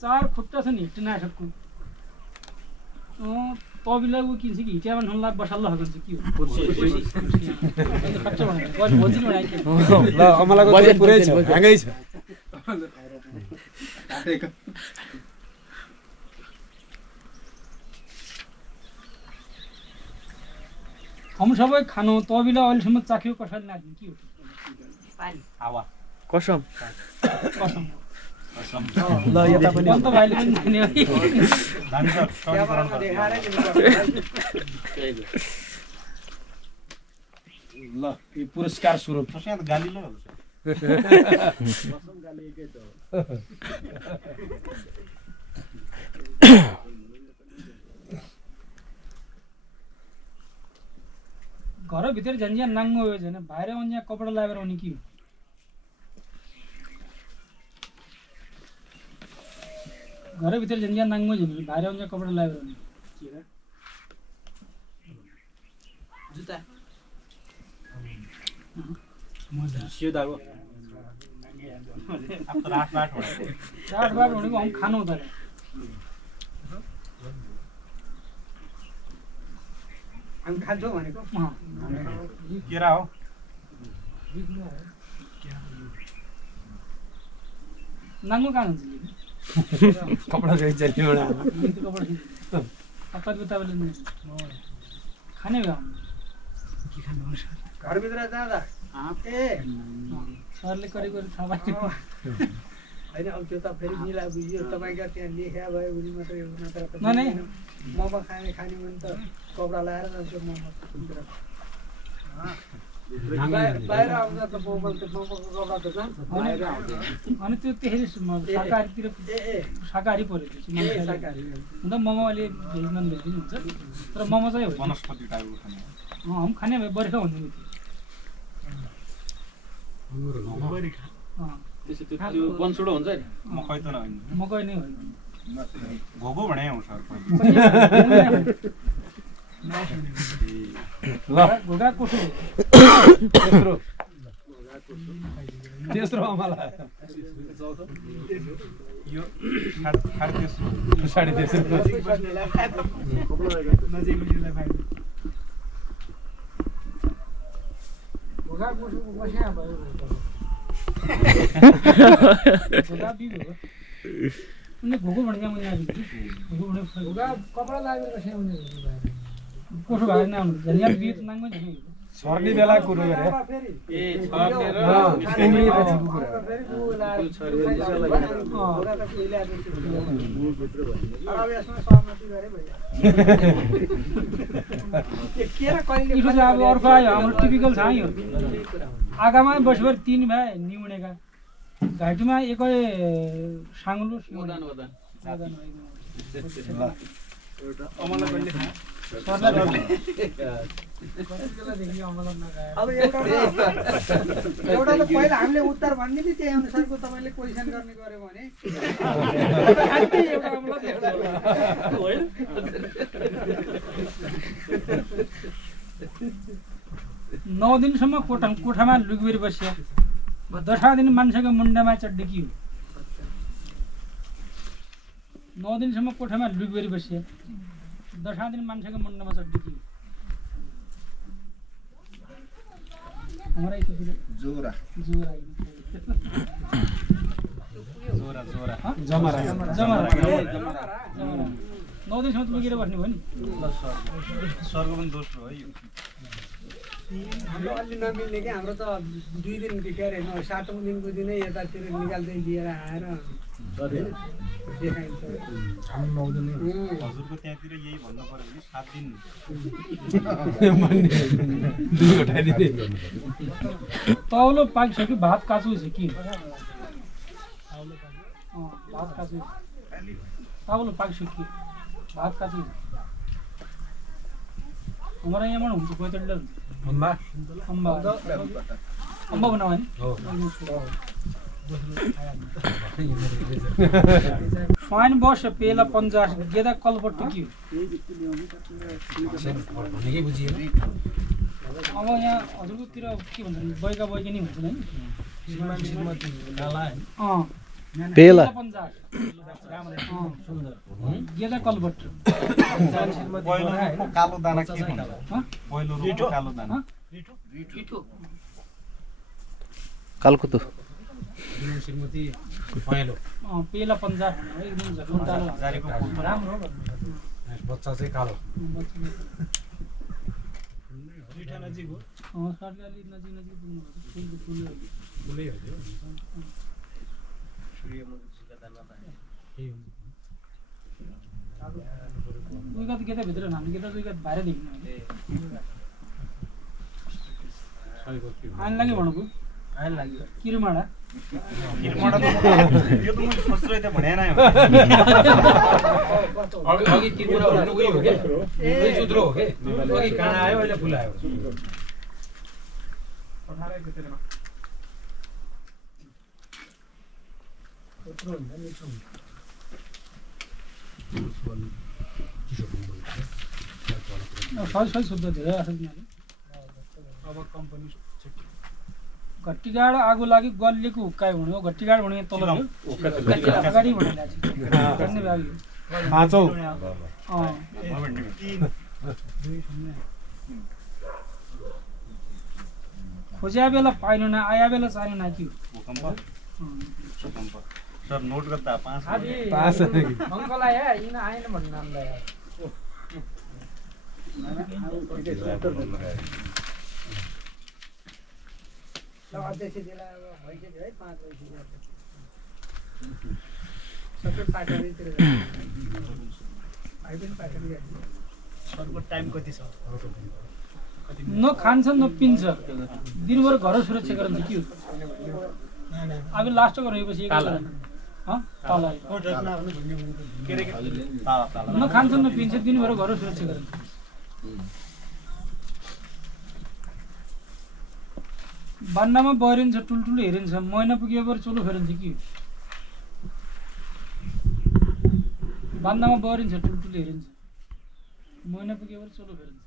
चार खुट्टा छ नि हिट्टी नआएको तबिलाई ऊ किन्छ कि हिटियामा ठुल्ला बसाल्लो हुन्छ के हो ल अमलाको पुरै छ हाँगै छ हम सबै खानु तबिला अहिलेसम्म चाख्यो कसरी नाच्ने के हो कसम कसम ल यता पनि अन्त भाइले पनि खाने है ल यो पुरस्कार स्वरूप गाली ल घरभित्र झन्झिया नाङ्गो हो झन् बाहिर यहाँ कपडा लगाएर आउने के हो घरभित्र झन्झिया नाङ्गो झन् बाहिर यहाँ कपडा लगाएर आउने जुत्ता चाट बाट भनेको हम खानु हुँदैन हामी खान्छौँ भनेको केरा हो नाङ्गो कहाँ हुन्छ कपडा चाहिन्छ कपडा तपाईँले खाने भए के खानु घरभित्र जाँदा ए सरले करि थाहा पाइयो होइन अब त्यो त फेरि मिला बुझ्यो तपाईँको त्यहाँ लेखा भयो भने मात्रै नत्र नै मोमो खाने भने त कपडा लगाएर जान्छ मोमो बाहिर आउँदा त मोमोको कपडा त जान्छ अनि त्यो त्यसरी शाकाहारीतिर शाकाहारी पऱ्यो त्यो शाकाहारी हुन त मोमो अहिले भेज नन भेज पनि हुन्छ तर मोमो चाहिँ हो वनस्पति टाइपको खाने हम खाने भए बर्खा भन्नु त्यो बनसुडो हुन्छ नि मकै त होइन मकै नै होइन घोगो भने आउँछ ल घोगा कोसो तेस्रो अमला यो साढे तेस्रो साढे तेस्रो घोगा कोसोको बस्या भयो घोगा बिउ हो उनले घोगो भनेको मैले घोगा कपडा लागेर बस्या हुने कोसो भएर नै आउनु झन् बिउ त नाङ्गो झन् सर्ने बेला कुरो गरे ए छर्ने र अब अर्को आयो हाम्रो टिपिकल छ यो आगामा बसेर 3 भाइ निउनेका घाँटीमा एकै साङ्लो अमललाई कहिले खायो अब एउटा त पहिला हामीले उत्तर भनिदिने त्यही अनुसारको तपाईँले क्वेसन गर्ने गर्यो भने एउटा अमला होइन 9 दिनसम्म कोठामा लुकबेरी बस्यो 10 दिन मान्छेको मुन्डामा चड्डेकी हो 9 दिनसम्म कोठामा लुकबेरी बस्यो 10 दिन मान्छेको मुन्डामा चड्डेकी हो हमारा एक जोरा जोरा जोरा जोरा जमरा 9 दिनसम्म लुकेर बस्ने भयो नि सरको पनि दोस्रो है यो हाम्रो अलि नमिल्ने कि हाम्रो त 2 दिन के अरे 7औं दिनको दिनै यतातिर निकाल्दै लिएर आएर देखाइन्छ हजुरको त्यहाँतिर यही भन्नु पर्यो भने 7 दिन तौलो पाकिसक्यो भात काँचो छ कि भात काँचो तौलो पाकिसक्यो भात काँचो हमारा यहाँ हुन्छ कोइतडले अम्बा बनाऊ हैन स्वाइन बस पेला 50 गेदा कलपट्टु के अब यहाँ हजुरकोतिर के भन्छ बैगा बैगनी हुन्छ नि पेला 50 सुन्दर गेदा कलपट्टु कालो दाना के भन्छ पहिलो रोपको कालो दाना रिठो कालकुतो श्रीमती पहेँलो पेला 50 एकदम झुन्टालो जारीको राम्रो बच्चा चाहिँ कालो रिठा नजिक हो सरले अलि नजिक पुग्नु भएको फुलै हो दुईगत गेटा भित्र हामी गेटा दुईगत बाहिर देखिनु आइन लाग्यो भन्नुभयो आइन लाग्यो किरुमाडा यो त मैले सोच्दै त भने नै हो अघि किरुमाडा भन्नु उयो हो के उयो सुद्रो हो के अघि काँडा आयो अहिले फुल आयो सही शुद्ध धेरै आछ तिनीहरू अब कम्पनी घट्टीगाड आगो लागि गल्लीको हुक्काइ हुने हो घट्टीगाड भने तल अगाडि भने पाँचौं खोज्या बेला पाइनु न आया बेला चाहिनु न कि भूकम्प सर नोट गर्दा 5 अंकल आया इन आएन भन्नु नामलाई अध्यक्ष जिल्ला भइसक्यो है 5 बजे सबै पार्टीतिर आइबिन पार्टी सरको टाइम कति छ न खान्छ न पिन्छ दिनभर घर सुरक्षा गर्न के हो अब लास्ट गरेपछि एक न खान्छ न पिन्छ दिनभर घर सुरक्षा गर्न बान्नामा बहरिन्छ टुलटुलो हेरिन्छ महिना पुगेपछि चोलो फेरिन्छ कि बान्नामा बहरिन्छ टुलटुलो हेरिन्छ महिना पुगेपछि चोलो फेरिन्छ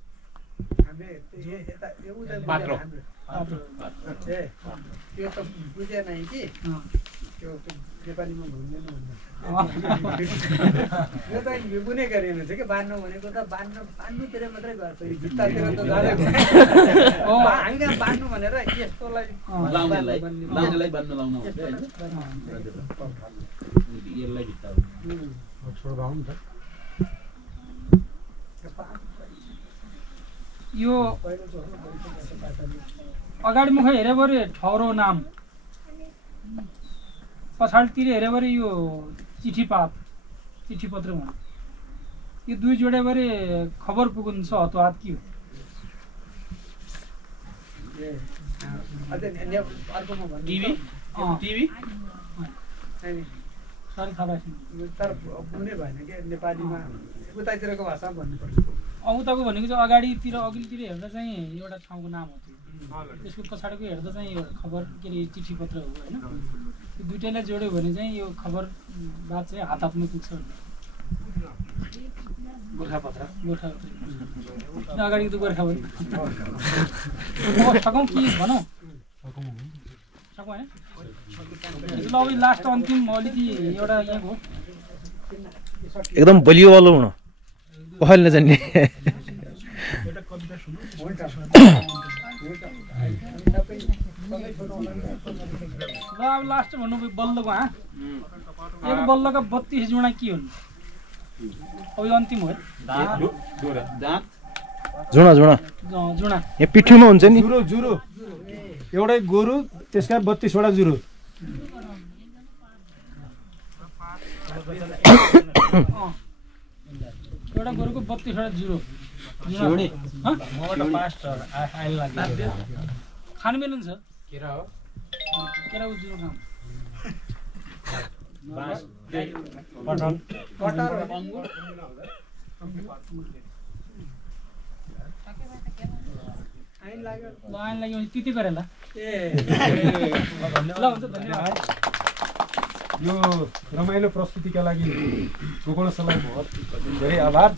बात्रो त्यो त बुझेन कि त्यो नेपालीमा भुल्दैन यो त बुने गरेन छ कि बान्नु भनेको त बान्नुतिर मात्रै गर्छ भित्तातिर त जाँदैन होइन बान्नु भनेर यस्तोलाई लाउनेलाई बान्नु लाउनु हुन्छ हैन यसलाई भित्ता छोड्दाउ नि त यो अगाडि मुख हेरे बरे ठौरो नाम पछाडितिर हेरे बरे यो चिठी पत्र भन्छ यो दुई जोडे बरे खबर पुगुन्छ हतो हात के हो अर्कोमा भन्नु टिभी सारी थाहा भएछ तर कुनै भएन के नेपालीमा उतातिरको भाषा भन्नुपर्छ। उताको भनेको चाहिँ अगाडितिर अघिल्तिर हेर्दा चाहिँ एउटा ठाउँको नाम हो त्यो, त्यसको पछाडिको हेर्दा चाहिँ यो खबर के अरे चिठी पत्र हो होइन। त्यो दुइटैलाई जोड्यो भने चाहिँ यो खबर बात चाहिँ हात हातमै पुग्छ। गोर्खापत्र अगाडिको त गोर्खा भयो। सकौँ कि भनौँ सकौँ होइन। ल अब लास्ट अन्तिम अलिकति एउटा यहाँ हो एकदम बलियो वालो हुन पहल नजान्ने ल अब लास्ट भन्नु बल्लको एक बल्लका 32 जुणा के हुन्? अब यो अन्तिम हो। जुणा जुणा जुणा यहाँ पिठ्युमा हुन्छ नि। जुरो जुरो एउटै गोरु त्यसका 32 वटा जुरो। एउटा गोरुको 32 वटा जुरो। खानु मिल्नुहुन्छ? केरा हो, केराको जुरो खानु। आइन लाग्यो ल आइन लाग्यो भने त्यति गरेर ल हुन्छ धन्यवाद। यो रमाइलो प्रस्तुतिका लागि गोकर्णसलाई बहुत धेरै आभार।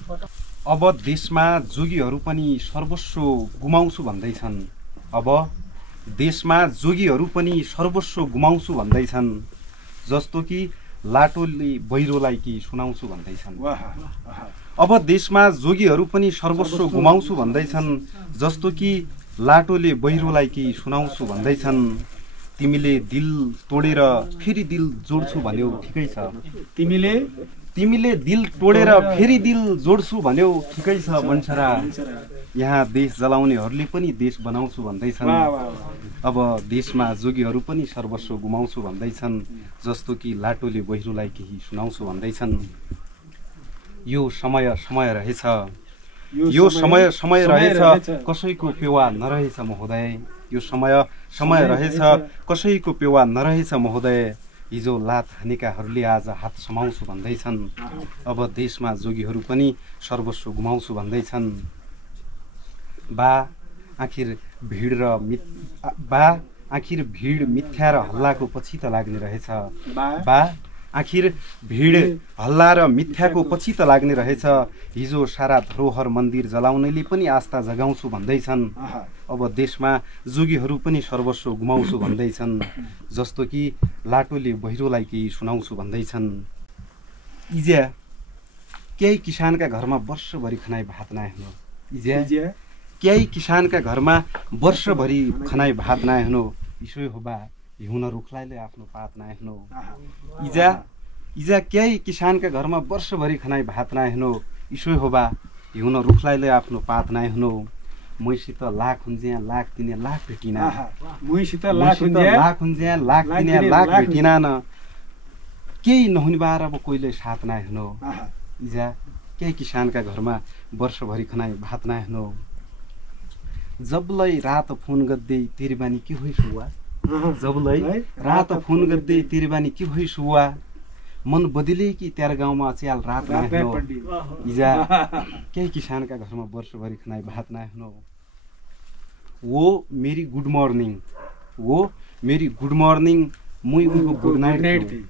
अब देशमा जोगीहरू पनि सर्वस्व गुमाउँछु भन्दैछन्। अब देशमा जोगीहरू पनि सर्वस्व गुमाउँछु भन्दैछन्। जस्तो कि लाटोले बहिरोलाई कि सुनाउँछु भन्दैछन्। अब देशमा जोगीहरू पनि सर्वस्व गुमाउँछु भन्दैछन्। जस्तो कि लाटोले बहिरोलाई कि सुनाउँछु भन्दैछन्। तिमीले दिल तोडेर फेरि दिल जोड्छु भन्यौ ठिकै छ। तिमीले दिल तोडेर फेरि दिल जोड्छु भन्यौ ठिकै छ बन्सरा। यहाँ देश जलाउनेहरूले पनि देश बनाउँछु भन्दैछन्। अब देशमा जोगीहरू पनि सर्वस्व गुमाउँछु भन्दैछन्। जस्तो कि लाटोले बहिरोलाई केही सुनाउँछु भन्दैछन्। यो समय समय रहेछ, यो समय समय रहेछ, कसैको पेवा नरहेछ महोदय। यो समय समय रहेछ, कसैको पेवा नरहेछ महोदय। हिजो लात हानेकाहरूले आज हात समाउँछु भन्दैछन्। अब देशमा जोगीहरू पनि सर्वस्व गुमाउँछु भन्दैछन्। बा आखिर भिड मिथ्या र हल्लाको पछि त लाग्ने रहेछ। बा आखिर भिड हल्ला र मिथ्याको पछि त लाग्ने रहेछ। हिजो सारा धरोहर मन्दिर जलाउनेले पनि आस्था जगाउँछु भन्दैछन्। अब देशमा जोगीहरू पनि सर्वस्व गुमाउँछु भन्दैछन्। जस्तो कि लाटोले बहिरोलाई केही सुनाउँछु भन्दैछन्। इज्या केही किसानका घरमा वर्षभरि खनाइ भात नहुनु। इज्या केही किसानका घरमा वर्षभरि खनाइ भात नहुनु। इसो हो बा हिउन रुखलाइले आफ्नो पात नहुनु। इजा केही किसानका घरमा वर्षभरि खनाइ भात नहुनु। इसो हो बा हिउन रुखलाइले आफ्नो पात नहुनु। मैसित लाख हुन्ज्या लाख दिने लाख भेटिना। मैसित लाख हुन्ज्या लाख दिने लाख भेटिना न। केही नहुने बार अब कोहीले साथ नहुनु। इजा केही किसानका घरमा वर्षभरि खनाइ भात नहुनु। जबलै रात फोन गर्दै तेरी बानी के होइ सुवा। जबलै रात फोन गर्दै तेरी बानी के होइ सुवा। मन बदले कि त्यार गाउँमा च्याल रात नहुनु। इजा केही किसानका घरमा वर्षभरि खनाइ भात नहुनु। वो मेरी गुड मर्निङ, वो मेरी गुड मर्निङ, मुई उनको गुड नाइट थियौँ।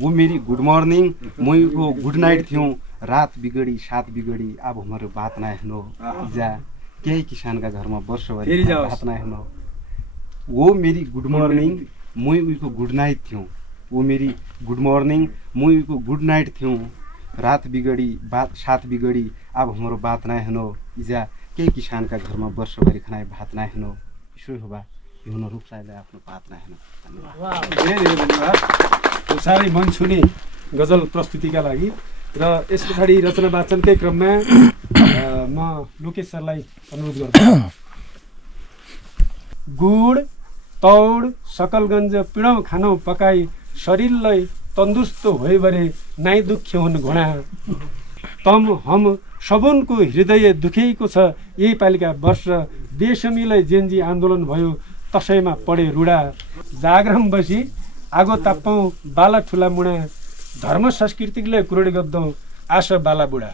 वो मेरी गुड मर्निङ, मुई उनको गुड नाइट थियौँ। रात बिगडी सात बिगडी अब हाम्रो बात नहुनु। इजा केही किसानका घरमा वर्षभरि भात नहुनु। वो मेरी गुड मर्निङ, मुई उनको गुड नाइट थियौँ। वो मेरी गुड मर्निङ, मुई उनको गुड नाइट थियौँ। रात बिगडी बात सात बिगडी अब हाम्रो बात नहुनु। इजा केही किसानका घरमा वर्षभरि खनाइ भात नहुनु। इसो हो बा हिउन रुखलाई आफ्नो पात नहुनु। धेरै धेरै धन्यवाद साह्रै मन छुने गजल प्रस्तुतिका लागि। र यस पछाडि रचना वाचनकै क्रममा म लोकेश सरलाई अनुरोध गर्छु। गुड तौड सकलगञ्ज पिडौँ खानौँ पकाई शरीरलाई तन्दुरुस्त होइ बरे नाइ दुख्य हुन् घोडा। तम हम सबनको हृदय दुखेको छ यही पालिका वर्ष। देशमीलाई जेन्जी आन्दोलन भयो तसैमा पढे रुडा। जागरम बसी आगो तापौँ बाला ठुला मुडा। धर्म संस्कृतिलाई कुरोडी गद्दौँ आशा बाला बुढा।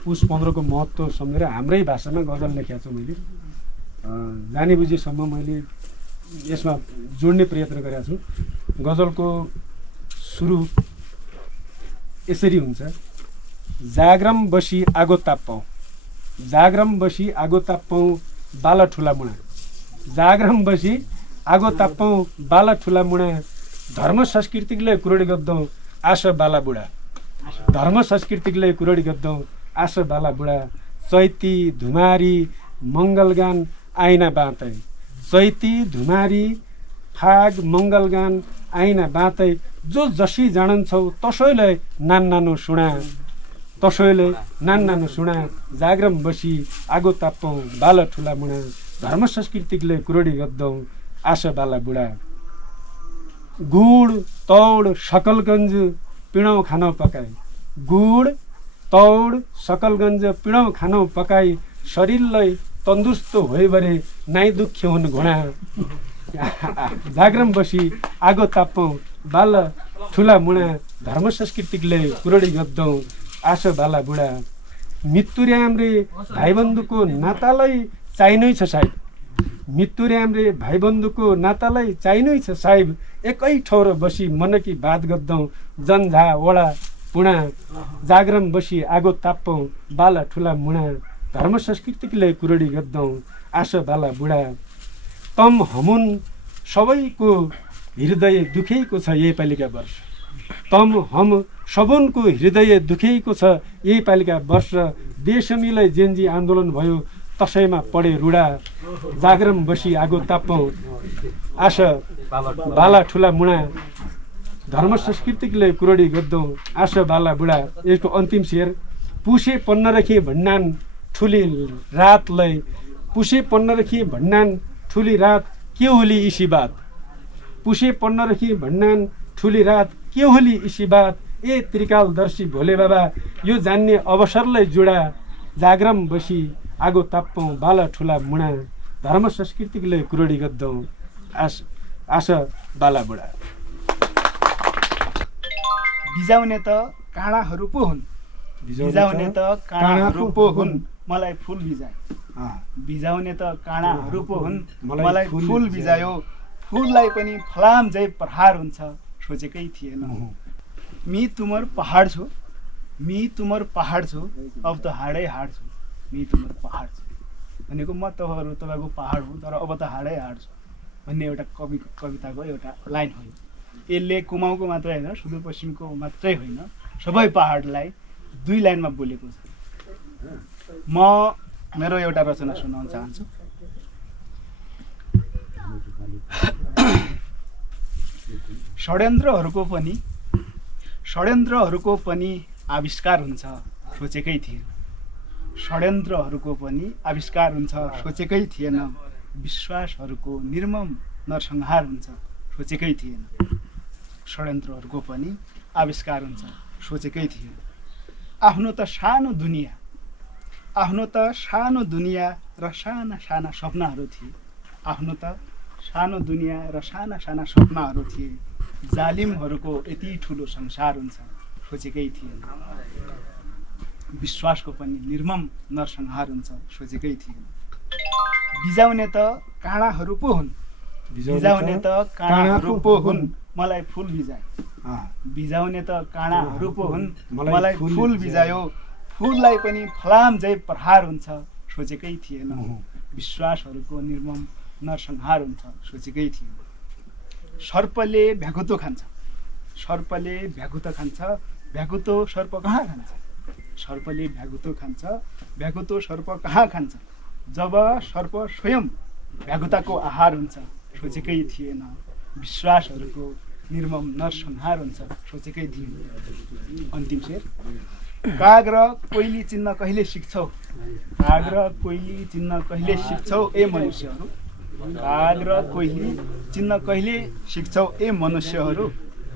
पुस 15 को महत्त्व सम्झेर हाम्रै भाषामा गजल लेखेको छु मैले। जानी बुझेसम्म मैले यसमा जोड्ने प्रयत्न गरेको छु। गजलको सुरु यसरी हुन्छ: जाग्रम बसी आगो ताप्पौँ, जाग्रम बसी आगो ताप्पौँ बाला ठुला मुना, जाग्रम बसी आगो ताप्पौँ बाला ठुला मुना, धर्म संस्कृतिलाई कुरोडी गद्दौँ आशा बाला बुढा, धर्म संस्कृतिलाई कुरोडी गद्दौँ आशा बाला बुढा। चैती धुमारी मङ्गलगान आइना बाँतै, चैती धुमारी फाग मङ्गलगान आइना बाँतै, जो जसी जाणन्छौ तसैलाई नान्नानो सुना, तसैलाई नान्नानो सुना, जाग्रम बसी आगो ताप्पौँ बाला ठुला मुना, धर्म संस्कृतिलाई कुरोडी गद्दौँ आशा बाला बुढा। गुड तौड सकलगञ्ज पिँडाउ खानौ पकाई, गुड तौड सकलगञ्ज पिँडाउ खानौ पकाई, शरीरलाई तन्दुरुस्त होइ बरे नाइ दुख्य हुन् घुँडा, जाग्रम बसी आगो ताप्पौँ बाला ठुला मुना, धर्म संस्कृतिलाई कुरोडी गद्दौँ आशा बाला बुढा। मृत्युर्यामरे भाइबन्धुको नातालाई चाहिनै छ साहेब, मृत्युर्यामरे भाइबन्धुको नातालाई चाहिनै छ साहेब, एकै ठौर बसी मनकी बात गद्दौँ जन्झा वडा पुणा, जाग्रम बसी आगो ताप्पौँ बाला ठुला मुना, धर्म संस्कृतिलाई कुरोडी गद्दौँ आशा बाला बुढा। तम हमुन सबैको हृदय दुखेको छ यही पालिका वर्ष, तम हम सबनको हृदय दुखेको छ यही पालिका वर्ष, बेसमीलाई जेन्जी आन्दोलन भयो तसैमा पढे रुडा, जाग्रम बसी आगो ताप्पौँ आशा बाला ठुला मुना, धर्म संस्कृतिलाई कुरोडी गद्दौँ आशा बाला बुढा। यसको अन्तिम शेर: पुसे पन्न रखी भन्नान ठुली रातलाई, पुसे पन्न रखी भन्नान ठुली रात के होली इसी बात, पुसे पन्न रखी भन्नान ठुली रात के होली इसी बात, ए त्रिकालदर्शी भोले बाबा यो जान्ने अवसरलाई जुडा, जाग्रम बसी आगो ताप्पौँ बाला ठुला मुना, धर्म संस्कृतिलाई कुरोडी गद्दौँ आशा बाला बुढा। बिजाउने त काँडाहरू पो हुन्, बिजाउने त काँडाहरू पो हुन् मलाई फुल बिजाए, बिजाउने त काँडाहरू पो हुन् मलाई फुल बिजायो, फुललाई पनि फलाम जै प्रहार हुन्छ सोचेकै थिएन। मी तुमर पहाड छु, मी तुमर पहाड छु, अब त हाडै हाड छु, मी तुमर पहाड छु भनेको म तपाईँको पहाड हुँ तर अब त हाडै हाड छु भन्ने एउटा कविताको एउटा लाइन हो। यसले कुमाउँको मात्रै होइन सुदूरपश्चिमको मात्रै होइन सबै पहाडलाई 2 लाइनमा बोलेको छ। म मेरो एउटा रचना सुनाउन चाहन्छु। षड्यन्त्रहरूको पनि आविष्कार हुन्छ सोचेकै थिएन, षड्यन्त्रहरूको पनि आविष्कार हुन्छ सोचेकै थिएन, विश्वासहरूको निर्मम नरसंहार हुन्छ सोचेकै थिएन, षड्यन्त्रहरूको पनि आविष्कार हुन्छ सोचेकै थिएन। आफ्नो त सानो दुनियाँ र साना साना सपनाहरू थिए, आफ्नो त सानो दुनियाँ र साना साना सपनाहरू थिए, जालिमहरूको यति ठुलो संसार हुन्छ सोचेकै थिएन, विश्वासको पनि निर्मम नरसंहार हुन्छ सोचेकै थिएन। बिजाउने त काँडाहरू पो हुन्, बिजाउने त काँडाहरू पो हुन् मलाई फुल बिजाए, बिजाउने त काँडाहरू पो हुन् मलाई फुल बिजायो, फुललाई पनि फलाम जै प्रहार हुन्छ सोचेकै थिएन, विश्वासहरूको निर्मम नरसंहार हुन्छ सोचेकै थिएन। सर्पले भ्याकुतो खान्छ, सर्पले भ्याकुतो खान्छ, भ्याकुतो सर्प कहाँ खान्छ, सर्पले भ्याकुतो खान्छ, भ्याकुतो सर्प कहाँ खान्छ, जब सर्प स्वयं भ्याकुताको आहार हुन्छ सोचेकै थिएन, विश्वासहरूको निर्मम नरसंहार हुन्छ सोचेकै थिएन। अन्तिम शेर: काग र कोइली चिन्न कहिले सिक्छौ, काग र कोइली चिन्न कहिले सिक्छौ ए मनुष्यहरू, काग र कोइली चिन्न कहिले सिक्छौ ए मनुष्यहरू,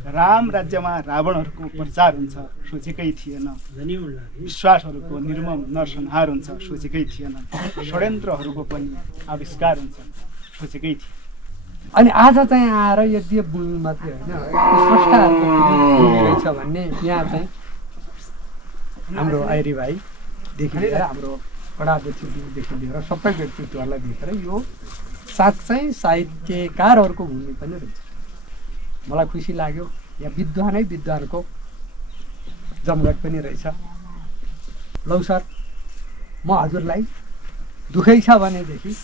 राम राज्यमा रावणहरूको प्रचार हुन्छ सोचेकै थिएन, विश्वासहरूको निर्मम नरसंहार हुन्छ सोचेकै थिएन, षड्यन्त्रहरूको पनि आविष्कार हुन्छ सोचेकै थिएन। अनि आज चाहिँ आएर यो देवभूमि मात्रै होइन स्रष्टाहरूको भूमि रहेछ भन्ने यहाँ चाहिँ हाम्रो आइरी भाइदेखि लिएर हाम्रो वडाध्यक्षदेखि लिएर सबै व्यक्तित्वहरूलाई देखेर यो साँच्चै साहित्यकारहरूको भूमि पनि रहेछ। मलाई खुसी लाग्यो। यहाँ विद्वानै विद्वानको जमघट पनि रहेछ। लौ सर, म हजुरलाई दुःखै छ भनेदेखि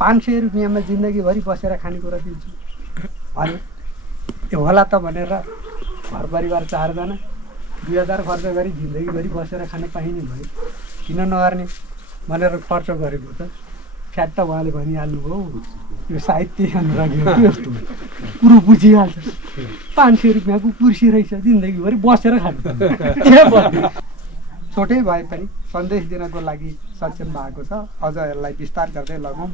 500 रुपियाँमा जिन्दगीभरि बसेर खानेकुरा दिन्छु भने त्यो होला त भनेर घर परिवार 4 जना 2000 खर्च गरी जिन्दगीभरि बसेर खान पाइने भयो, किन नगर्ने भनेर खर्च गरेको त फ्याट उहाँले भनिहाल्नुभयो। यो साहित्य अनुरागी हो यस्तो कुरो बुझिहाल्छ। 500 रुपियाँको कुर्सी रहेछ, जिन्दगीभरि बसेर खानु छोटै भए पनि सन्देश दिनको लागि सक्षम भएको छ। अझ यसलाई विस्तार गर्दै लगाउँ।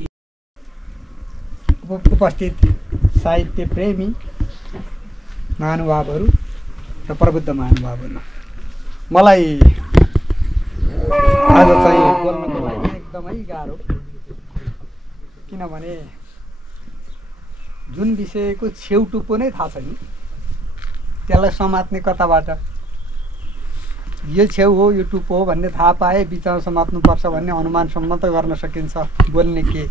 उपस्थित साहित्य प्रेमी महानुभावहरू र प्रबुद्ध महानुभावहरू, मलाई आज चाहिँ बोल्नको लागि एकदमै गाह्रो, किनभने जुन विषयको छेउटुप्पो नै थाहा छैन त्यसलाई समात्ने कताबाट यो छेउ हो यो टुप्पो हो भन्ने थाहा पाए बिचमा समात्नुपर्छ भन्ने अनुमानसम्म त गर्न सकिन्छ बोल्ने के।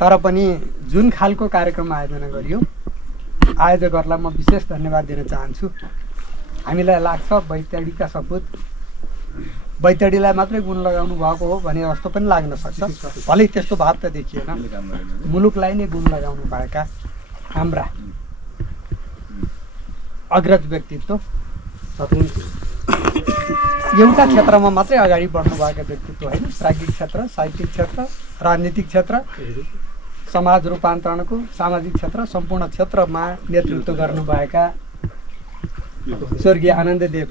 तर पनि जुन खालको कार्यक्रम आयोजना गरियो आयोजकहरूलाई म विशेष धन्यवाद दिन चाहन्छु। हामीलाई लाग्छ बैतडीका सपुत बैतडीलाई मात्रै गुण लगाउनु भएको हो भने जस्तो पनि लाग्न सक्छ। भलै त्यस्तो भाव त देखिएन। मुलुकलाई नै गुण लगाउनु भएका हाम्रा अग्रज व्यक्तित्व एउटा क्षेत्रमा मात्रै अगाडि बढ्नुभएका व्यक्तित्व होइन, प्राज्ञिक क्षेत्र, साहित्यिक क्षेत्र, राजनीतिक क्षेत्र, समाज रूपान्तरणको सामाजिक क्षेत्र, सम्पूर्ण क्षेत्रमा नेतृत्व गर्नुभएका स्वर्गीय आनन्ददेव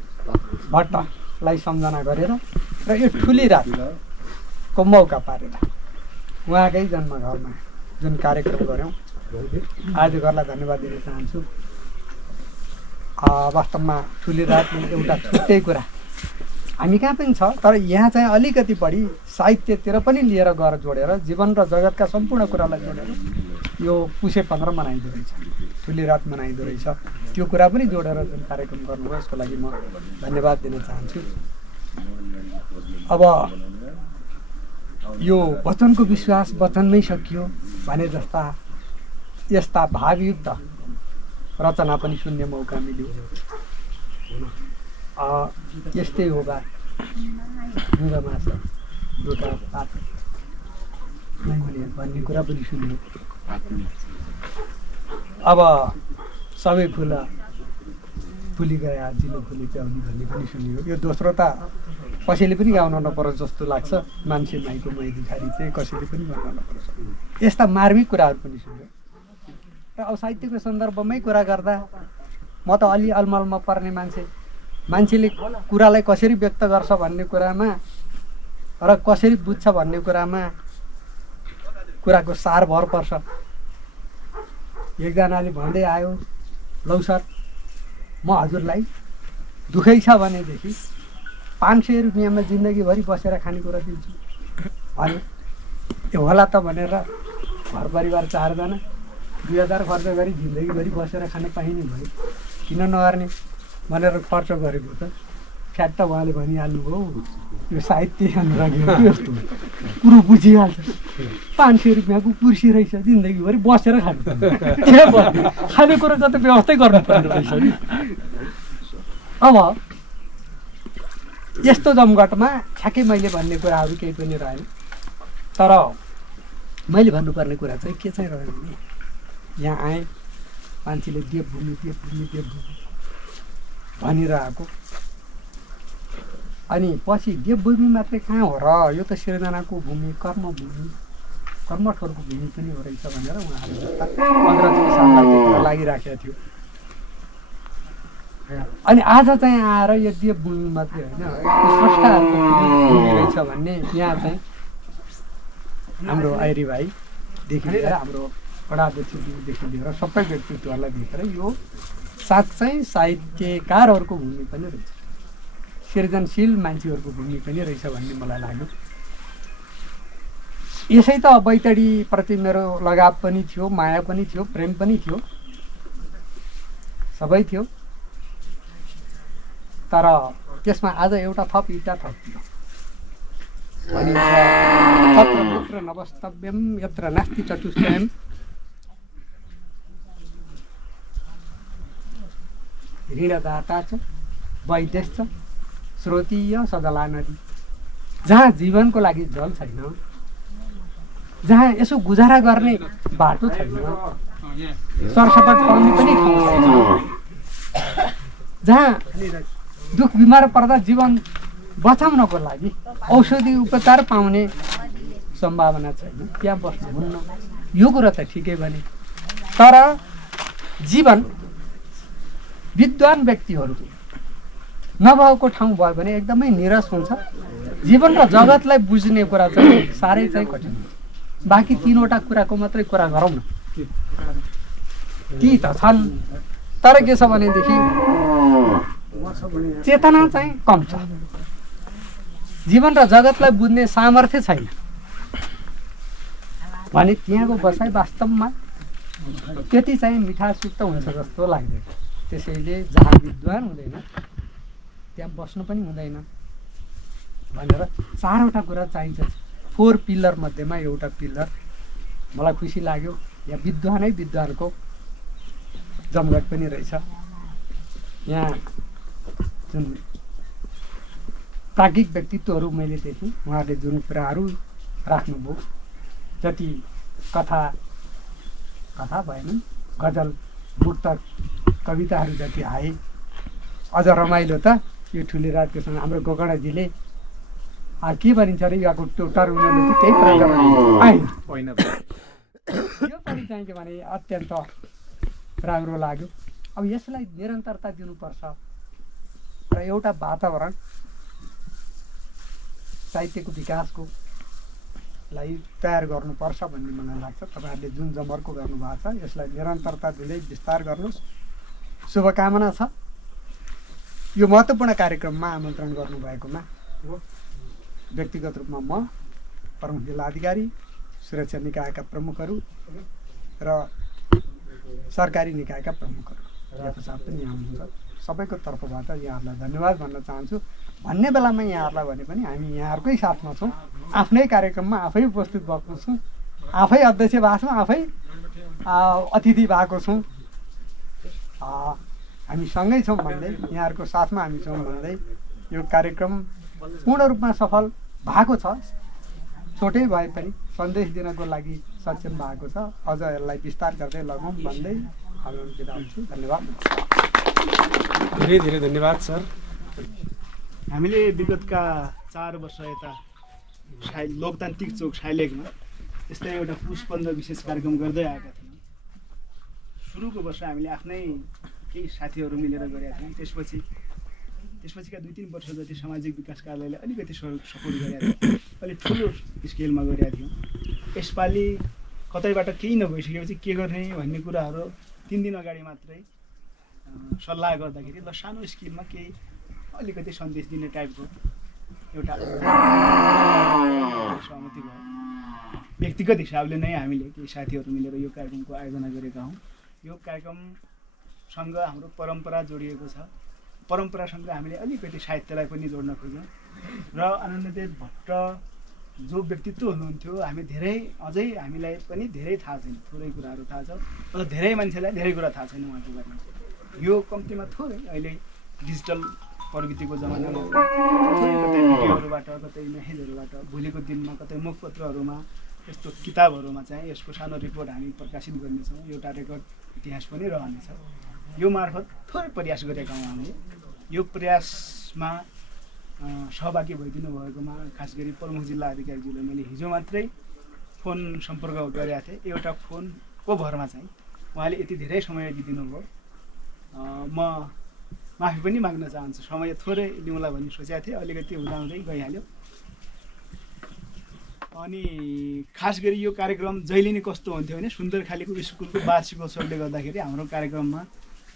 भट्टलाई सम्झना गरेर र यो ठुली रातको मौका पारेर उहाँकै जन्मघरमा जुन कार्यक्रम गऱ्यौँ आयोजकहरूलाई धन्यवाद दिन चाहन्छु। वास्तवमा ठुली रातले एउटा छुट्टै कुरा हामी कहाँ पनि छ, तर यहाँ चाहिँ अलिकति बढी साहित्यतिर पनि लिएर गएर जोडेर जीवन र जगतका सम्पूर्ण कुरालाई जोडेर यो पुसे 15 मनाइँदो रहेछ, ठुली रात मनाइँदो रहेछ। त्यो कुरा पनि जोडेर जुन कार्यक्रम गर्नुभयो यसको लागि म धन्यवाद दिन चाहन्छु। अब यो वचनको विश्वास वचनमै सकियो भने जस्ता यस्ता भावयुक्त रचना पनि सुन्ने मौका मिल्यो। यस्तै हो बा माछ दुटा पात नै भन्ने कुरा पनि सुन्यो। अब सबै फुल फुली गया जिलो फुली प्याउली भन्ने पनि सुनियो। यो दोस्रो त कसैले पनि गाउन नपरोस् जस्तो लाग्छ। मान्छे माइको मैदिखारी चाहिँ कसैले पनि गाउन नपरोस्, यस्ता मार्मिक कुराहरू पनि सुन्यो। र अब साहित्यको सन्दर्भमै कुरा गर्दा म त अलि अलमलमा पर्ने मान्छेले कुरालाई कसरी व्यक्त गर्छ भन्ने कुरामा र कसरी बुझ्छ भन्ने कुरामा कुराको सार भर पर्छ। एकजनाले भन्दै आयो, लौ सर, म हजुरलाई दुःखै छ भनेदेखि 500 रुपियाँमा जिन्दगीभरि बसेर खानेकुरा दिन्छु भने त्यो होला त भनेर घर परिवार 4 जना 2000 खर्च गरी जिन्दगीभरि बसेर खान पाइने भयो, किन नगर्ने भनेर खर्च गरेको त फ्याट उहाँले भनिहाल्नुभयो। यो साहित्य अनुरागी हो यस्तो कुरो बुझिहाल्छ। 500 रुपियाँको कुर्सी रहेछ, जिन्दगीभरि बसेर खानु खानेकुरा त व्यवस्थै गर्नुपर्ने रहेछ नि। अब यस्तो जमघटमा ठ्याक्कै मैले भन्ने कुराहरू केही पनि रहेन, तर मैले भन्नुपर्ने कुरा चाहिँ के चाहिँ रह्यो भने यहाँ आएँ मान्छेले देवभूमि देवभूमि देवभूमि भनिरहेको, अनि पछि देवभूमि मात्रै कहाँ हो र, यो त सिर्जनाको भूमि, कर्मभूमि, कर्मठोरको भूमि पनि हो रहेछ भनेर उहाँहरू अग्रज लागिराखेको थियो। अनि आज चाहिँ आएर यो देवभूमि मात्रै होइन स्रष्टाहरूको भूमि रहेछ भन्ने यहाँ चाहिँ हाम्रो आइरी भाइदेखि लिएर हाम्रो वडाध्यक्षदेखि लिएर सबै व्यक्तित्वहरूलाई देखेर यो साँच्चै साहित्यकारहरूको भूमि पनि रहेछ, सृजनशील मान्छेहरूको भूमि पनि रहेछ भन्ने मलाई लाग्यो। यसै त बैतडीप्रति मेरो लगाव पनि थियो, माया पनि थियो, प्रेम पनि थियो, सबै थियो। तर त्यसमा आज एउटा थप इटा थपियो। तत्र मित्र नवस्तव्यम यत्र नास्ति चतुष्टयम्। ऋणदाता च वैदेश्च स्रोतीय सजला नदी। जहाँ जीवनको लागि जल छैन, जहाँ यसो गुजारा गर्ने बाटो छैन, सरसफाइ पाउने पनि ठाउँ छैन, जहाँ दुख बिमार पर्दा जीवन बचाउनको लागि औषधि उपचार पाउने सम्भावना छैन, त्यहाँ बस्नुहुन्न। यो कुरा त ठिकै भने, तर जीवन विद्वान व्यक्तिहरूको नभएको ठाउँ भयो भने एकदमै निराश हुन्छ। जीवन र जगतलाई बुझ्ने कुरा चाहिँ साह्रै चाहिँ कठिन हुन्छ। बाँकी तीनवटा कुराको मात्रै कुरा गरौँ न, ती त छन्, तर के छ भनेदेखि चेतना चाहिँ कम छ। जीवन र जगतलाई बुझ्ने सामर्थ्य छैन भने त्यहाँको बसाइ वास्तवमा त्यति चाहिँ मिठासयुक्त हुन्छ जस्तो लाग्दैन। त्यसैले जहाँ विद्वान हुँदैन त्यहाँ बस्नु पनि हुँदैन भनेर चारवटा कुरा चाहिन्छ। 4 पिलर मध्येमा एउटा पिलर मलाई खुसी लाग्यो, यहाँ विद्वानै विद्वानको जमघट पनि रहेछ। यहाँ जुन प्राज्ञिक व्यक्तित्वहरू मैले देखेँ, उहाँहरूले जुन कुराहरू राख्नुभयो, जति कथा भएनन्, गजल मुक्तक कविताहरू जति आए, अझ रमाइलो त यो ठुली रातकोसँग हाम्रो गोकर्णजीले के भनिन्छ अरे यहाँको टोटर उनीहरूले चाहिँ त्यही प्रकार आएन। यो पनि चाहिँ के भने अत्यन्त राम्रो लाग्यो। अब यसलाई निरन्तरता दिनुपर्छ र एउटा वातावरण साहित्यको विकासको लागि तयार गर्नुपर्छ भन्ने मलाई लाग्छ। तपाईँहरूले जुन जमर्को गर्नुभएको छ यसलाई निरन्तरता दिँदै विस्तार गर्नुहोस्, शुभकामना छ। यो महत्त्वपूर्ण कार्यक्रममा आमन्त्रण गर्नुभएकोमा व्यक्तिगत रूपमा म, प्रमुख जिल्ला अधिकारी, सुरक्षा निकायका प्रमुखहरू र सरकारी निकायका प्रमुखहरू यहाँको साथ पनि यहाँ हुनुहुन्छ, सबैको तर्फबाट यहाँहरूलाई धन्यवाद भन्न चाहन्छु। भन्ने बेलामा यहाँहरूलाई भने पनि हामी यहाँहरूकै साथमा छौँ, आफ्नै कार्यक्रममा आफै उपस्थित भएको छौँ, आफै अध्यक्ष भएको छौँ, आफै अतिथि भएको छौँ, हामी सँगै छौँ भन्दै, यहाँहरूको साथमा हामी छौँ भन्दै यो कार्यक्रम पूर्ण रूपमा सफल भएको छ। छोटै भए पनि सन्देश दिनको लागि सक्षम भएको छ। अझ यसलाई विस्तार गर्दै लगौँ भन्दै बिदा हुन्छु। धन्यवाद। धेरै धेरै धन्यवाद सर। हामीले विगतका 4 वर्ष यता लोकतान्त्रिक चोक साइलेकमा यस्तै एउटा पुष्पन्द विशेष कार्यक्रम गर्दै आएका थियौँ। सुरुको वर्ष हामीले आफ्नै केही साथीहरू मिलेर गरेका थियौँ। त्यसपछिका 2-3 वर्ष जति सामाजिक विकास कार्यालयले अलिकति सपोर्ट गरेका थियौँ, अलिक ठुलो स्केलमा गरेका थियौँ। यसपालि कतैबाट केही नभइसकेपछि के गर्ने भन्ने कुराहरू 3 दिन अगाडि मात्रै सल्लाह गर्दाखेरि ल सानो स्किममा केही अलिकति सन्देश दिने टाइपको एउटा सहमति भयो। व्यक्तिगत हिसाबले नै हामीले केही साथीहरू मिलेर यो कार्यक्रमको आयोजना गरेका हौँ। यो कार्यक्रमसँग हाम्रो परम्परा जोडिएको छ। परम्परासँग हामीले अलिकति साहित्यलाई पनि जोड्न खोज्यौँ र आनन्ददेव भट्ट जो व्यक्तित्व हुनुहुन्थ्यो, हामी अझै हामीलाई पनि धेरै थाहा छैन, थोरै कुराहरू थाहा छ, तर धेरै मान्छेलाई धेरै कुरा थाहा छैन उहाँको बारेमा। यो कम्तीमा थोरै अहिले डिजिटल प्रविधिको जमानामा कतै भिडियोहरूबाट, कतै मेसेजहरूबाट, भोलिको दिनमा कतै मुखपत्रहरूमा, यस्तो किताबहरूमा चाहिँ यसको सानो रिपोर्ट हामी प्रकाशित गर्नेछौँ। एउटा रेकर्ड इतिहास पनि रहनेछ। यो मार्फत थोरै प्रयास गरेका हौँ हामीले। यो प्रयासमा सहभागी भइदिनु भएकोमा खास गरी प्रमुख जिल्ला अधिकारीज्यूलाई मैले हिजो मात्रै फोन सम्पर्क गरेका थिएँ। एउटा फोनको भरमा चाहिँ उहाँले यति धेरै समय दिइदिनु भयो। म माफी पनि माग्न चाहन्छु, समय थोरै लिउँला भन्ने सोचेको थिएँ, अलिकति हुँदाहुँदै गइहाल्यो। अनि खास गरी यो कार्यक्रम जहिले नै कस्तो हुन्थ्यो भने सुन्दरखालीको स्कुलको वार्षिकोत्सवले गर्दाखेरि हाम्रो कार्यक्रममा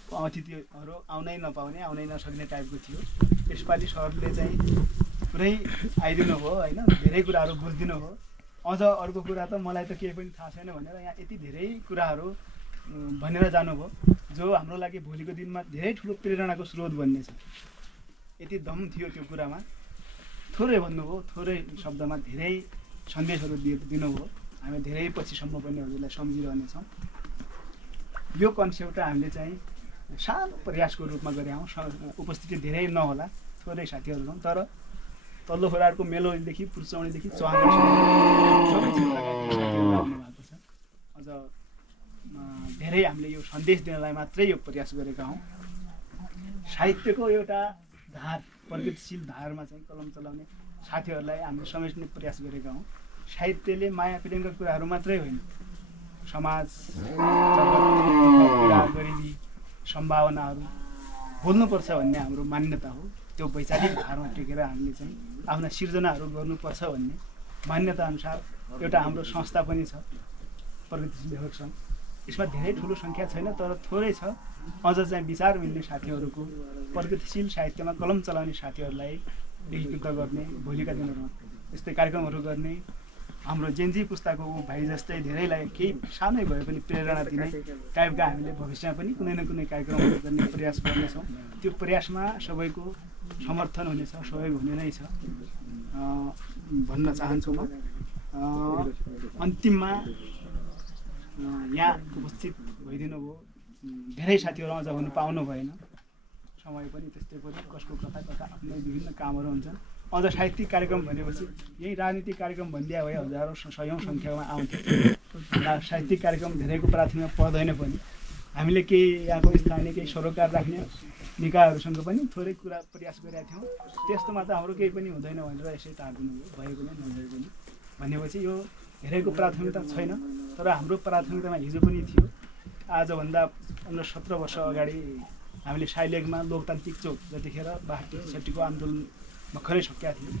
अतिथिहरू आउनै नपाउने, आउनै नसक्ने टाइपको थियो। यसपालि सरले चाहिँ पुरै आइदिनु भयो होइन, धेरै कुराहरू बुझिदिनु भयो। अझ अर्को कुरा त मलाई त केही पनि थाहा छैन भनेर यहाँ यति धेरै कुराहरू भनेर जानुभयो जो हाम्रो लागि भोलिको दिनमा धेरै ठुलो प्रेरणाको स्रोत बन्नेछ। यति दम थियो त्यो कुरामा, थोरै भन्नुभयो, थोरै शब्दमा धेरै सन्देशहरू दिनुभयो। हामी धेरै पछिसम्म पनि हजुरलाई सम्झिरहनेछौँ। यो कन्सेप्ट हामीले चाहिँ सानो प्रयासको रूपमा गरे हौँ। उपस्थिति धेरै नहोला, थोरै साथीहरू छौँ, तर तल्लो खोलाको मेलोदेखि पुर्चौनीदेखि चुहानसम्म सबै क्षेत्रका साथीहरू आउनु भएको छ। अझ धेरै हामीले यो सन्देश दिनलाई मात्रै यो प्रयास गरेका हौँ। साहित्यको एउटा धार, प्रगतिशील धारमा चाहिँ कलम चलाउने साथीहरूलाई हामीले समेट्ने प्रयास गरेका हौँ। साहित्यले माया प्रेमका कुराहरू मात्रै होइन, समाज, जगत, गरिबी, सम्भावनाहरू बोल्नुपर्छ भन्ने हाम्रो मान्यता हो। त्यो वैचारिक धारमा टेकेर हामीले चाहिँ आफ्ना सिर्जनाहरू गर्नुपर्छ भन्ने मान्यता अनुसार एउटा हाम्रो संस्था पनि छ, प्रगतिशील लेखक सङ्घ। यसमा धेरै ठुलो सङ्ख्या छैन, तर थोरै छ। अझ चाहिँ विचार मिल्ने साथीहरूको, प्रगतिशील साहित्यमा कलम चलाउने साथीहरूलाई एकीकृत गर्ने, भोलिका दिनहरूमा यस्तै कार्यक्रमहरू गर्ने, हाम्रो जेन्जी पुस्ताको भाइ जस्तै धेरैलाई केही सानै भए पनि प्रेरणा दिने टाइपका हामीले भविष्यमा पनि कुनै न कुनै कार्यक्रमहरू गर्ने प्रयास गर्नेछौँ। त्यो प्रयासमा सबैको समर्थन हुनेछ, सहयोग हुने नै छ भन्न चाहन्छु म। अन्तिममा यहाँ उपस्थित भइदिनु भयो, धेरै साथीहरू अझ हुनु पाउनु भएन, समय पनि त्यस्तै पऱ्यो, कसको कता कता आफ्नै विभिन्न कामहरू हुन्छन्। अझ साहित्यिक कार्यक्रम भनेपछि यही राजनीतिक कार्यक्रम भनिदिया भए हजारौँ सयौँ सङ्ख्यामा आउँथ्यो। साहित्यिक कार्यक्रम धेरैको प्राथमिकता पर्दैन पनि। हामीले केही यहाँको स्थानीय केही सरोकार राख्ने निकायहरूसँग पनि थोरै कुरा प्रयास गरेका थियौँ। त्यस्तोमा त हाम्रो केही पनि हुँदैन भनेर यसै टार्दिनु भयो, भयो पनि नभए पनि भनेपछि यो धेरैको प्राथमिकता छैन, तर हाम्रो प्राथमिकतामा हिजो पनि थियो। आजभन्दा 15-17 वर्ष अगाडि हामीले साइलेगमा लोकतान्त्रिक चौक, जतिखेर 62-63को आन्दोलन भर्खरै सकिया थियो,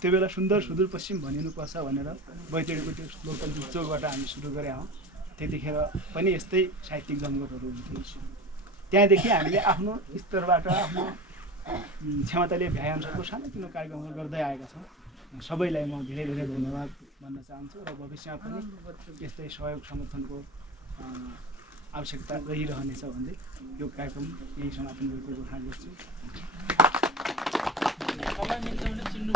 त्यो बेला सुन्दर सुदूरपश्चिम भनिनुपर्छ भनेर बैतडीको त्यो लोकतान्त्रिक चौकबाट हामी सुरु गरेका हौँ। त्यतिखेर पनि यस्तै साहित्यिक जमघटहरू हुन्थ्यो। त्यहाँदेखि हामीले आफ्नो स्तरबाट आफ्नो क्षमताले भ्याएअनुसारको सानोतिनो कार्यक्रमहरू गर्दै आएका छौँ। सबैलाई म धेरै धेरै धन्यवाद भन्न चाहन्छु र भविष्यमा पनि यस्तै सहयोग समर्थनको आवश्यकता रहिरहनेछ भन्दै यो कार्यक्रम यही समापन गरेको घोषणा गर्छु। चिन्नु